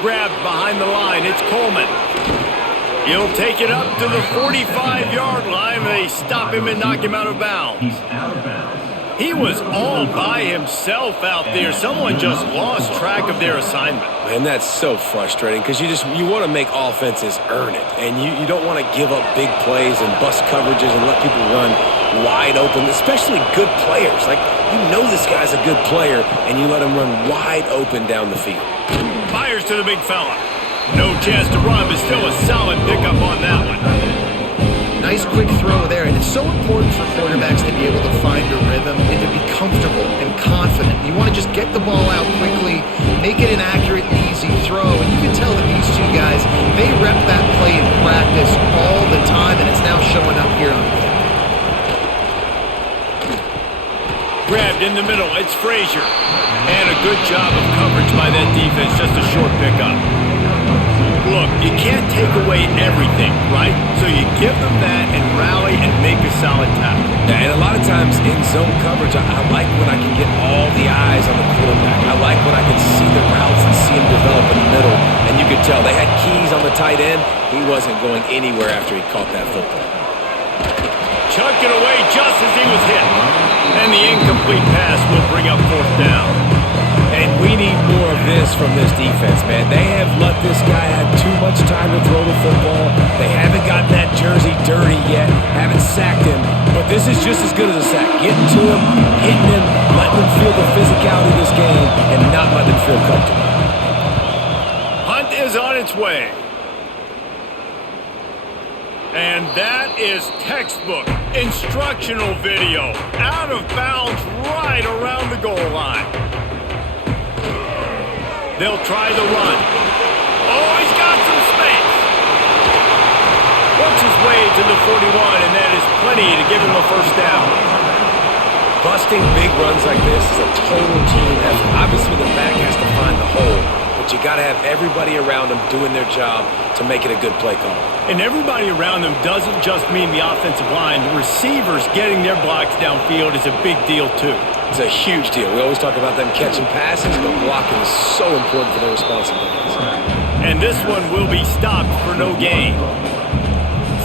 Grabbed behind the line. It's Coleman. He'll take it up to the 45-yard line. They stop him and knock him out of bounds. He's out of bounds. He was all by himself out there. Someone just lost track of their assignment. And that's so frustrating because you want to make offenses earn it. And you don't want to give up big plays and bust coverages and let people run wide open, especially good players. Like, you know this guy's a good player, and you let him run wide open down the field. Fires to the big fella. No chance to run, but still a solid pickup on that one. Nice quick throw there, and it's so important for quarterbacks to be able to find a rhythm and to be comfortable and confident. You want to just get the ball out quickly, make it an accurate and easy throw, and you can tell that these two guys, they rep that play in practice all the time, and it's now showing up here on film. Grabbed in the middle, it's Frazier. And a good job of coverage by that defense, just a short pickup. Look, you can't take away everything, right? So you give them that and rally and make a solid tackle. Yeah, and a lot of times in zone coverage, I like when I can get all the eyes on the quarterback. I like when I can see the routes and see them develop in the middle. And you could tell they had keys on the tight end. He wasn't going anywhere after he caught that football. Chucked it away just as he was hit. And the incomplete pass will bring up 4th down. And we need more of this from this defense, man. They have let this guy have too much time to throw the football. They haven't gotten that jersey dirty yet, haven't sacked him. But this is just as good as a sack. Getting to him, hitting him, letting him feel the physicality of this game, and not letting him feel comfortable. Hunt is on its way. And that is textbook instructional video. Out of bounds right around the goal line. They'll try the run. Oh, he's got some space. Works his way to the 41, and that is plenty to give him a first down. Busting big runs like this is a total team effort. Obviously, the back has to find the hole, but you got to have everybody around them doing their job to make it a good play call. And everybody around them doesn't just mean the offensive line. The receivers getting their blocks downfield is a big deal, too. It's a huge deal. We always talk about them catching passes, but blocking is so important for their responsibilities. And this one will be stopped for no gain.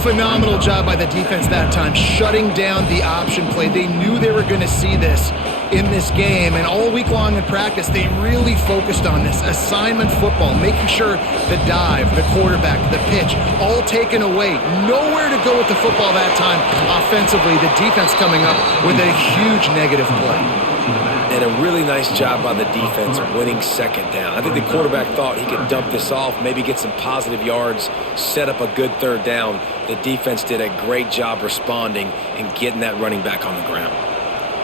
Phenomenal job by the defense that time, shutting down the option play. They knew they were going to see this in this game, and all week long in practice, they really focused on this assignment football, making sure the dive, the quarterback, the pitch, all taken away. Nowhere to go with the football that time offensively. The defense coming up with a huge negative play. And a really nice job by the defense winning second down. I think the quarterback thought he could dump this off, maybe get some positive yards, set up a good third down. The defense did a great job responding and getting that running back on the ground.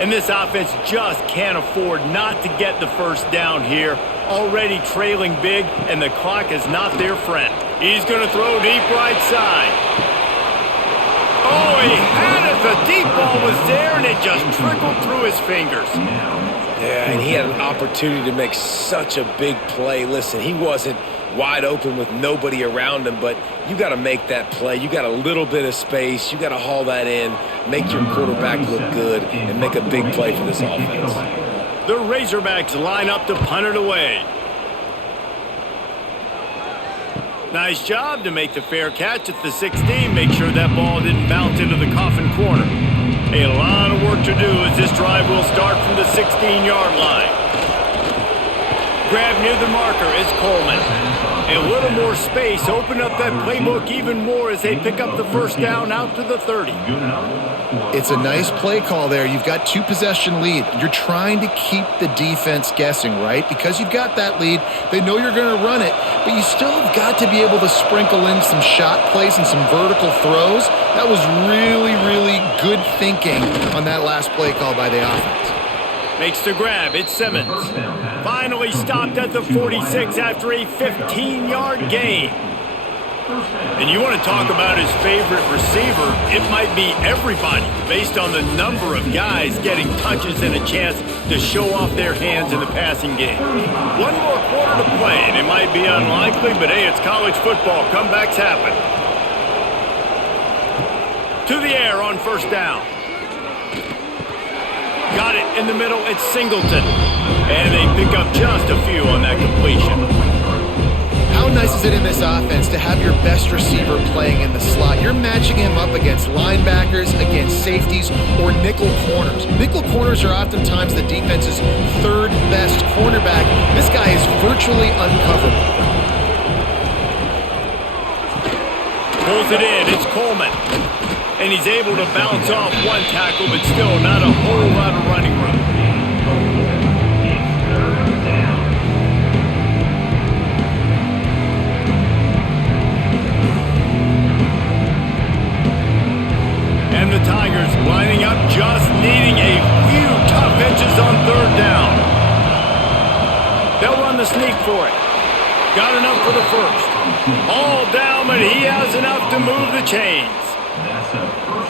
And this offense just can't afford not to get the first down here. Already trailing big, and the clock is not their friend. He's going to throw deep right side. Oh, he had it. The deep ball was there, and it just trickled through his fingers. Yeah, and he had an opportunity to make such a big play. Listen, he wasn't wide open with nobody around him, but you got to make that play. You got a little bit of space. You got to haul that in, make your quarterback look good, and make a big play for this offense. The Razorbacks line up to punt it away. Nice job to make the fair catch at the 16. Make sure that ball didn't bounce into the coffin corner. A lot of work to do as this drive will start from the 16-yard line. Grab near the marker is Coleman. A little more space, open up that playbook even more as they pick up the first down out to the 30. It's a nice play call there. You've got two-possession lead. You're trying to keep the defense guessing, right? Because you've got that lead, they know you're going to run it, but you still have got to be able to sprinkle in some shot plays and some vertical throws. That was really, really good thinking on that last play call by the offense. Makes the grab. It's Simmons. Finally stopped at the 46 after a 15-yard gain. And you want to talk about his favorite receiver, it might be everybody based on the number of guys getting touches and a chance to show off their hands in the passing game. One more quarter to play, and it might be unlikely, but hey, it's college football. Comebacks happen. To the air on first down. Got it in the middle. It's Singleton. And they pick up just a few on that completion. How nice is it in this offense to have your best receiver playing in the slot? You're matching him up against linebackers, against safeties, or nickel corners. Nickel corners are oftentimes the defense's third best cornerback. This guy is virtually uncoverable. Pulls it in. It's Coleman. And he's able to bounce off one tackle, but still not a whole lot of running room. And the Tigers lining up, just needing a few tough inches on third down. They'll run the sneak for it. Got enough for the first. All down, but he has enough to move the chains.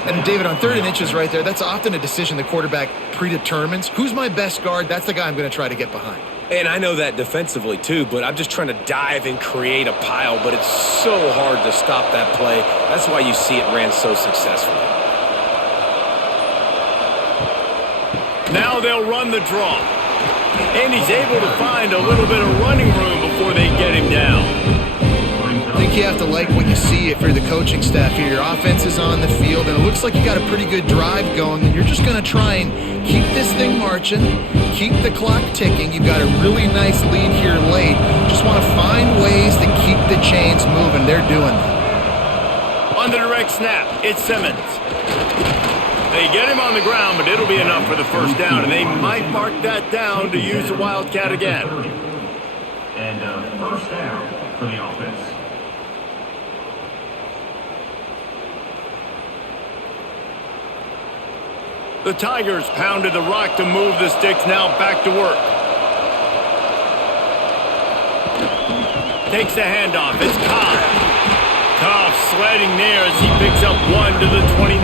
And David, on 3rd and inches right there, that's often a decision the quarterback predetermines. Who's my best guard? That's the guy I'm going to try to get behind. And I know that defensively too, but I'm just trying to dive and create a pile, but it's so hard to stop that play. That's why you see it ran so successfully. Now they'll run the draw. And he's able to find a little bit of running room before they get him down. I think you have to like what you see if you're the coaching staff here. Your offense is on the field, and it looks like you got a pretty good drive going, and you're just going to try and keep this thing marching, keep the clock ticking. You've got a really nice lead here late. Just want to find ways to keep the chains moving. They're doing that. On the direct snap, it's Simmons. They get him on the ground, but it'll be enough for the first down, and they might mark that down to use the Wildcat again. And first down for the offense. The Tigers pounded the rock to move the sticks, now back to work. Takes the handoff, it's Kyle. Tough sledding there as he picks up one to the 29.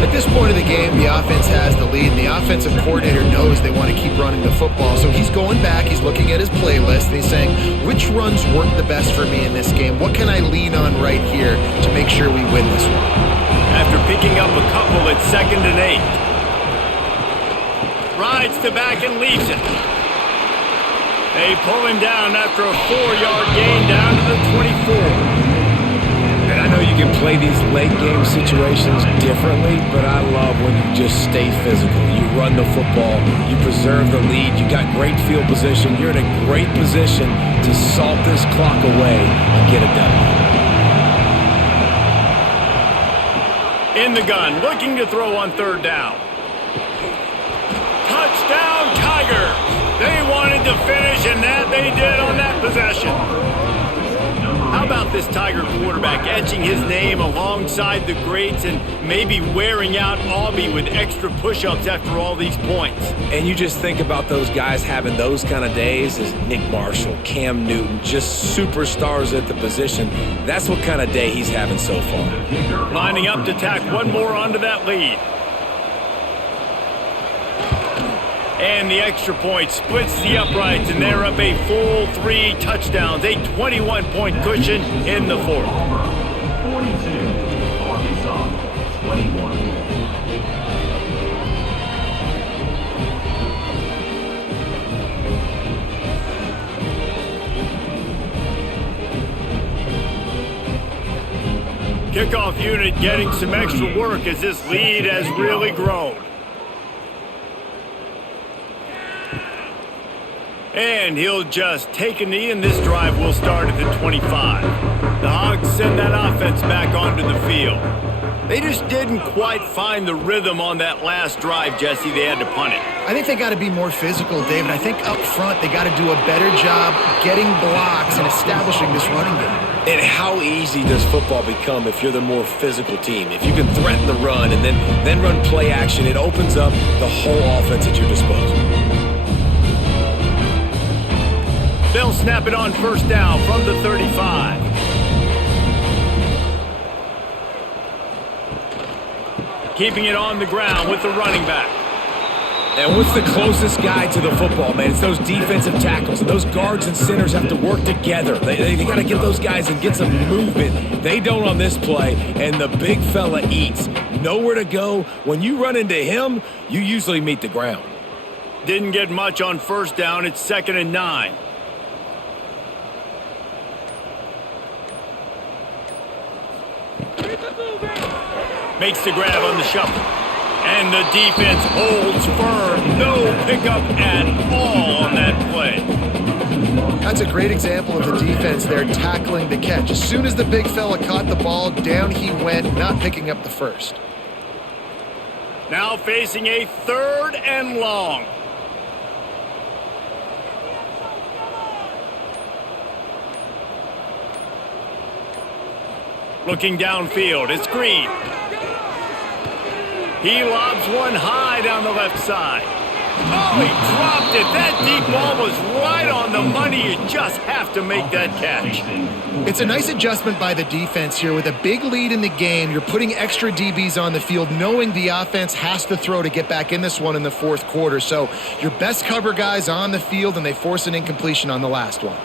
At this point of the game, the offense has the lead, and the offensive coordinator knows they want to keep running the football. So he's going back, he's looking at his playlist, and he's saying, which runs work the best for me in this game? What can I lean on right here to make sure we win this one? After picking up a couple at 2nd and 8. Rides to back and leaves it. They pull him down after a 4-yard gain down to the 24. And I know you can play these late game situations differently, but I love when you just stay physical. You run the football, you preserve the lead, you got great field position, you're in a great position to salt this clock away and get it done. In the gun, looking to throw on third down. Touchdown, Tigers! They wanted to finish, and that they did on that possession. How about this Tiger quarterback etching his name alongside the greats and maybe wearing out Auburn with extra push-ups after all these points? And you just think about those guys having those kind of days as Nick Marshall, Cam Newton, just superstars at the position. That's what kind of day he's having so far. Lining up to tack one more onto that lead. And the extra point splits the uprights, and they're up a full 3 touchdowns, a 21-point cushion in the fourth. 42, Arkansas, 21. Kickoff unit getting some extra work as this lead has really grown. And he'll just take a knee, and this drive will start at the 25. The Hogs send that offense back onto the field. They just didn't quite find the rhythm on that last drive, Jesse. They had to punt it. I think they got to be more physical, David. I think up front they got to do a better job getting blocks and establishing this running game. And how easy does football become if you're the more physical team? If you can threaten the run and then run play action, it opens up the whole offense at your disposal. They'll snap it on first down from the 35. Keeping it on the ground with the running back. And what's the closest guy to the football, man? It's those defensive tackles. And those guards and centers have to work together. They got to get those guys and get some movement. They don't on this play, and the big fella eats. Nowhere to go. When you run into him, you usually meet the ground. Didn't get much on first down. It's 2nd and 9. Makes the grab on the shuffle. And the defense holds firm. No pickup at all on that play. That's a great example of the defense there tackling the catch. As soon as the big fella caught the ball, down he went, not picking up the first. Now facing a 3rd and long. Looking downfield, it's Green. He lobs one high down the left side. Oh, he dropped it. That deep ball was right on the money. You just have to make that catch. It's a nice adjustment by the defense here. With a big lead in the game, you're putting extra DBs on the field, knowing the offense has to throw to get back in this one in the fourth quarter. So your best cover guys on the field, and they force an incompletion on the last one.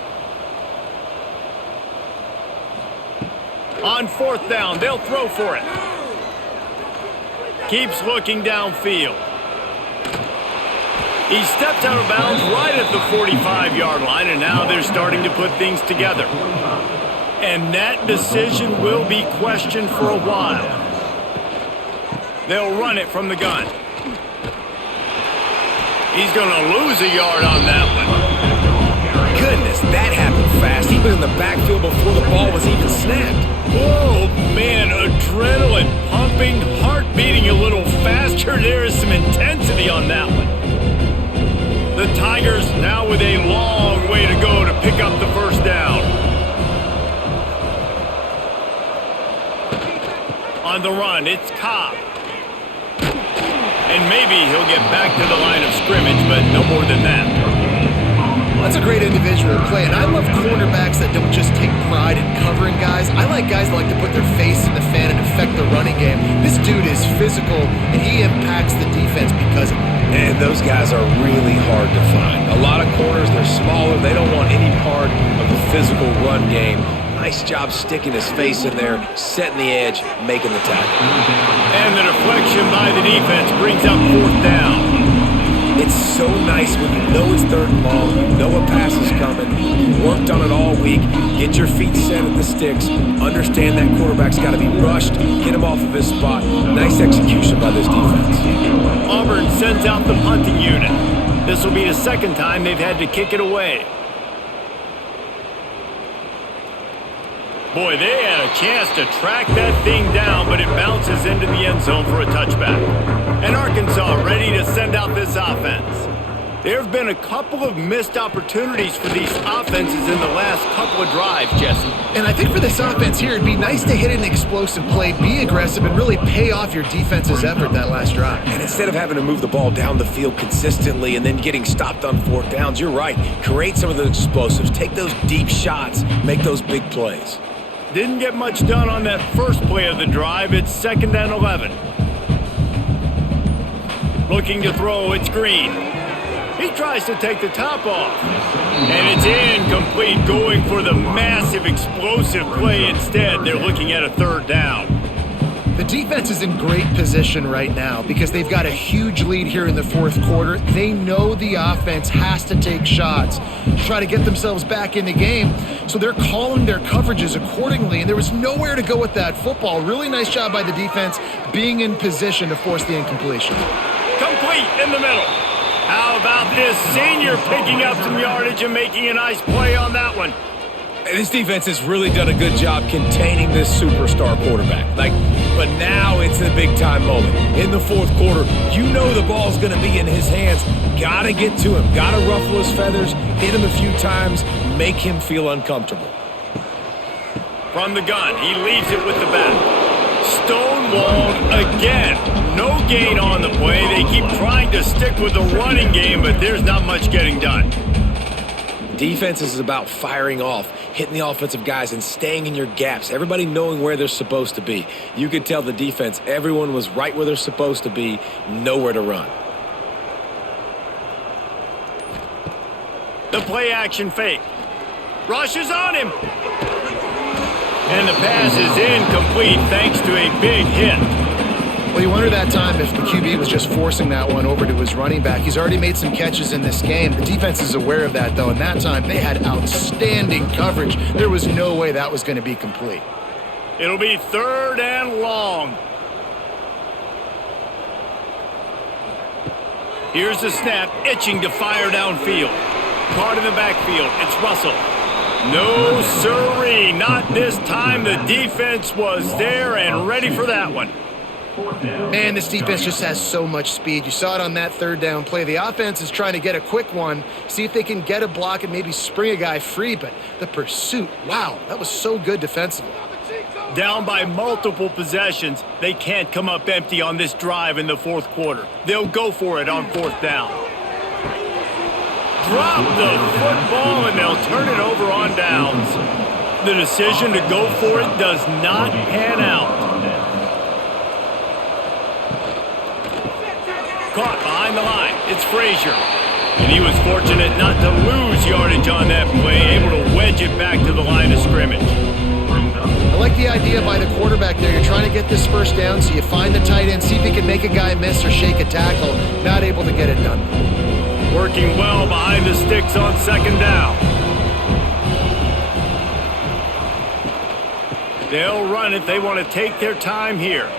On 4th down, they'll throw for it. Keeps looking downfield. He stepped out of bounds right at the 45-yard line, and now they're starting to put things together. And that decision will be questioned for a while. They'll run it from the gun. He's going to lose a yard on that one. Goodness, that happened fast. He was in the backfield before the ball was even snapped. Oh, man, adrenaline pumping, heart beating a little faster. There is some intensity on that one. The Tigers now with a long way to go to pick up the first down. On the run, it's Cobb. And maybe he'll get back to the line of scrimmage, but no more than that. That's a great individual play, and I love cornerbacks that don't just take pride in covering guys. I like guys that like to put their face in the fan and affect the running game. This dude is physical, and he impacts the defense because of it. And those guys are really hard to find. A lot of corners, they're smaller. They don't want any part of the physical run game. Nice job sticking his face in there, setting the edge, making the tackle. And the deflection by the defense brings up 4th down. It's so nice when you know it's 3rd and long, you know a pass is coming, you worked on it all week, get your feet set at the sticks, understand that quarterback's got to be rushed, get him off of his spot. Nice execution by this defense. Auburn sends out the punting unit. This will be the 2nd time they've had to kick it away. Boy, they had a chance to track that thing down, but it bounces into the end zone for a touchback. And Arkansas ready to send out this offense. There have been a couple of missed opportunities for these offenses in the last couple of drives, Jesse. And I think for this offense here, it'd be nice to hit an explosive play, be aggressive, and really pay off your defense's effort that last drive. And instead of having to move the ball down the field consistently and then getting stopped on 4th downs, you're right. Create some of those explosives. Take those deep shots. Make those big plays. Didn't get much done on that first play of the drive. It's 2nd and 11. Looking to throw, it's Green. He tries to take the top off. And it's incomplete, going for the massive explosive play instead. They're looking at a 3rd down. The defense is in great position right now because they've got a huge lead here in the 4th quarter. They know the offense has to take shots, try to get themselves back in the game. So they're calling their coverages accordingly, and there was nowhere to go with that football. Really nice job by the defense being in position to force the incompletion. Complete in the middle. How about this senior picking up some yardage and making a nice play on that one? This defense has really done a good job containing this superstar quarterback. But now it's the big-time moment. In the 4th quarter, you know the ball's going to be in his hands. Got to get to him. Got to ruffle his feathers, hit him a few times, make him feel uncomfortable. From the gun, he leaves it with the back. Stonewalled again. No gain on the play. They keep trying to stick with the running game, but there's not much getting done. Defense is about firing off, hitting the offensive guys, and staying in your gaps. Everybody knowing where they're supposed to be. You could tell the defense, everyone was right where they're supposed to be, nowhere to run. The play action fake. Rush is on him. And the pass is incomplete thanks to a big hit. Well, you wonder that time if the QB was just forcing that one over to his running back. He's already made some catches in this game. The defense is aware of that, though, and that time they had outstanding coverage. There was no way that was going to be complete. It'll be 3rd and long. Here's the snap, itching to fire downfield. Caught in the backfield, it's Russell. No sirree, not this time. The defense was there and ready for that one. Man, this defense just has so much speed. You saw it on that 3rd down play. The offense is trying to get a quick one, see if they can get a block and maybe spring a guy free, but the pursuit, wow, that was so good defensively. Down by multiple possessions, they can't come up empty on this drive in the 4th quarter. They'll go for it on 4th down. Drop the football and they'll turn it over on downs. The decision to go for it does not pan out. Caught behind the line. It's Frazier. And he was fortunate not to lose yardage on that play, able to wedge it back to the line of scrimmage. I like the idea by the quarterback there. You're trying to get this 1st down, so you find the tight end, see if he can make a guy miss or shake a tackle. Not able to get it done. Working well behind the sticks on 2nd down. They'll run it. They want to take their time here.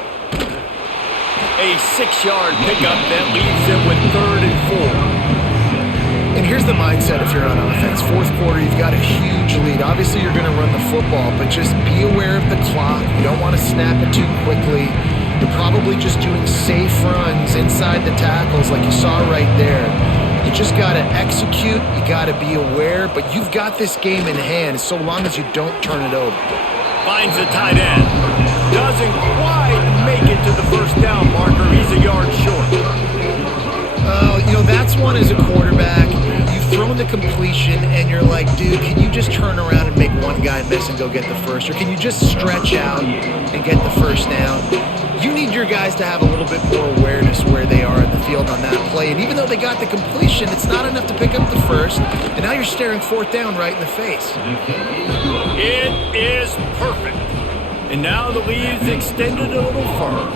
A 6-yard pickup that leaves them with 3rd and 4. And here's the mindset if you're on offense. 4th quarter, you've got a huge lead. Obviously, you're going to run the football, but just be aware of the clock. You don't want to snap it too quickly. You're probably just doing safe runs inside the tackles like you saw right there. You just got to execute. You got to be aware, but you've got this game in hand so long as you don't turn it over. Finds the tight end. Doesn't quite make it to the 1st down marker. He's a yard short. That's one as a quarterback. You've thrown the completion, and you're like, dude, can you just turn around and make one guy miss and go get the first? Or can you just stretch out and get the 1st down? You need your guys to have a little bit more awareness where they are in the field on that play. And even though they got the completion, it's not enough to pick up the 1st. And now you're staring 4th down right in the face. It is perfect. And now the lead is extended a little further.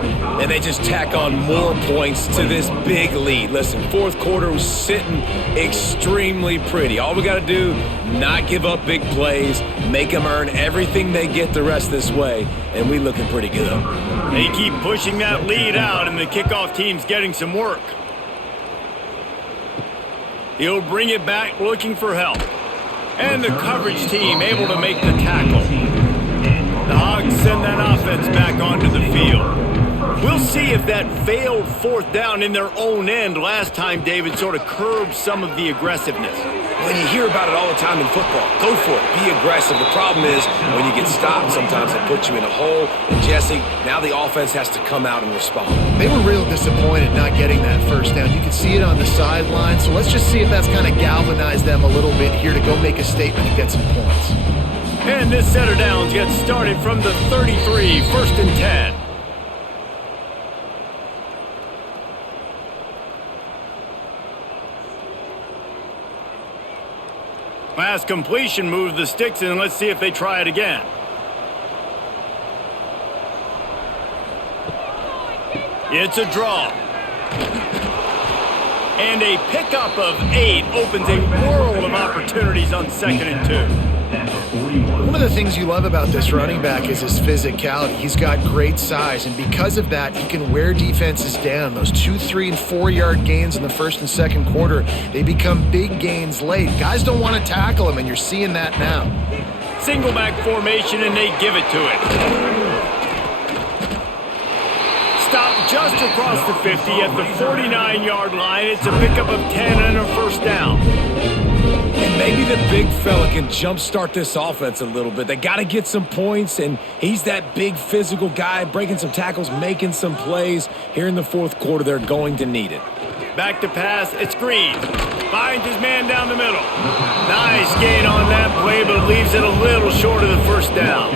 and they just tack on more points to this big lead. Listen, fourth quarter was sitting extremely pretty. All we got to do, not give up big plays, make them earn everything they get the rest this way, and we looking pretty good. They keep pushing that lead out, and the kickoff team's getting some work. He'll bring it back looking for help. And the coverage team able to make the tackle. The Hogs send that offense back onto the field. We'll see if that failed fourth down in their own end last time, David, sort of curbed some of the aggressiveness. When you hear about it all the time in football, go for it, be aggressive. The problem is when you get stopped, sometimes it puts you in a hole. And Jesse, now the offense has to come out and respond. They were real disappointed not getting that first down. You can see it on the sideline. So let's just see if that's kind of galvanized them a little bit here to go make a statement and get some points. And this set of downs gets started from the 33, 1st and 10. Last completion moves the sticks in. Let's see if they try it again. It's a draw. And a pickup of 8 opens a world of opportunities on 2nd and 2. One of the things you love about this running back is his physicality. He's got great size, and because of that, he can wear defenses down. Those 2, 3, and 4-yard gains in the first and second quarter, they become big gains late. Guys don't want to tackle him, and you're seeing that now. Single back formation, and they give it to it. Stop just across the 50 at the 49-yard line. It's a pickup of 10 and a first down. And maybe the big fella can jumpstart this offense a little bit. They got to get some points, and he's that big physical guy, breaking some tackles, making some plays. Here in the fourth quarter, they're going to need it. Back to pass, it's Green. Finds his man down the middle. Nice gain on that play, but leaves it a little short of the first down.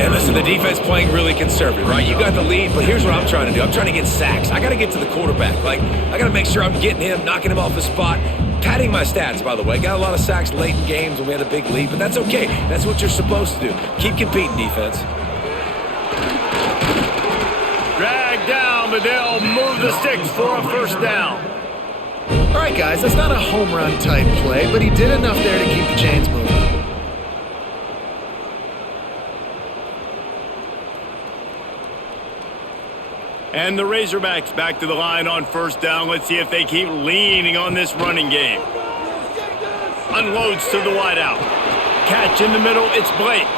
And listen, the defense playing really conservative, right? You got the lead, but here's what I'm trying to do. I'm trying to get sacks. I got to get to the quarterback. I got to make sure I'm getting him, knocking him off his spot. Padding my stats, by the way. Got a lot of sacks late in games when we had a big lead, but that's okay. That's what you're supposed to do. Keep competing, defense. Drag down, but they'll move the sticks for a first down. All right, guys, that's not a home run type play, but he did enough there to keep the chains moving. And the Razorbacks back to the line on first down. Let's see if they keep leaning on this running game. Unloads to the wideout. Catch in the middle, it's Blake.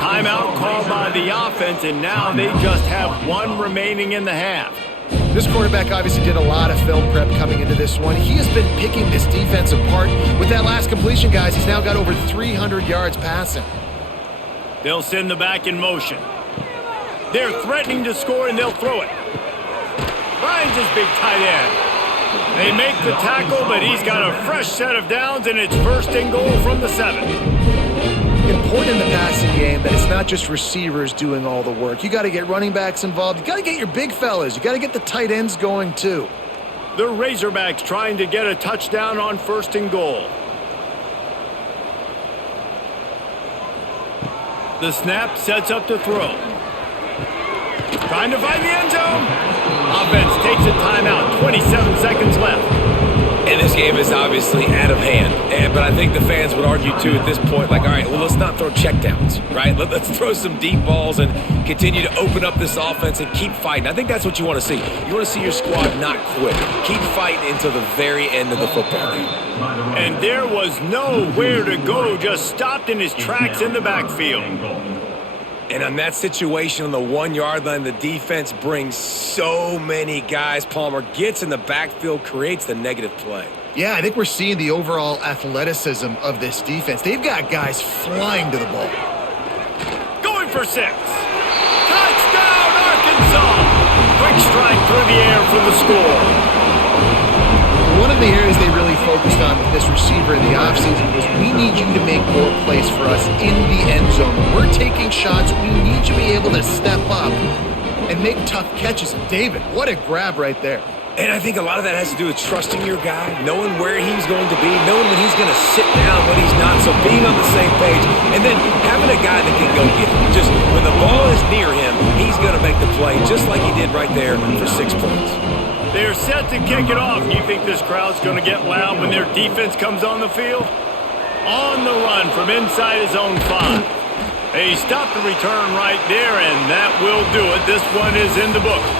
Timeout called by the offense, and now they just have 1 remaining in the half. This quarterback obviously did a lot of film prep coming into this one. He has been picking this defense apart. With that last completion, guys, he's now got over 300 yards passing. They'll send the back in motion. They're threatening to score, and they'll throw it. Finds his big tight end. They make the tackle, but he's got a fresh set of downs, and it's 1st and goal from the 7. Important in the passing game that it's not just receivers doing all the work. You got to get running backs involved. You got to get your big fellas. You got to get the tight ends going, too. The Razorbacks trying to get a touchdown on 1st and goal. The snap sets up to throw. Trying to find the end zone. Offense takes a timeout. 27 seconds left. And this game is obviously out of hand. But I think the fans would argue, too, at this point, all right, well, let's not throw checkdowns, right? Let's throw some deep balls and continue to open up this offense and keep fighting. I think that's what you want to see. You want to see your squad not quit. Keep fighting until the very end of the football game. And there was nowhere to go, just stopped in his tracks in the backfield. And on that situation on the 1-yard line, the defense brings so many guys. Palmer gets in the backfield, creates the negative play. Yeah, I think we're seeing the overall athleticism of this defense. They've got guys flying to the ball. Going for 6. Touchdown, Arkansas! Quick strike through the air for the score. One of the areas they really focused on with this receiver in the offseason was we need you to make more plays for us in the end zone. When we're taking shots, we need you to be able to step up and make tough catches. And David, what a grab right there. And I think a lot of that has to do with trusting your guy, knowing where he's going to be, knowing when he's going to sit down, when he's not, so being on the same page, and then having a guy that can go get it. Just when the ball is near him, he's going to make the play, just like he did right there for 6 points. They're set to kick it off. You think this crowd's going to get loud when their defense comes on the field? On the run from inside his own 5. They stopped the return right there, and that will do it. This one is in the books.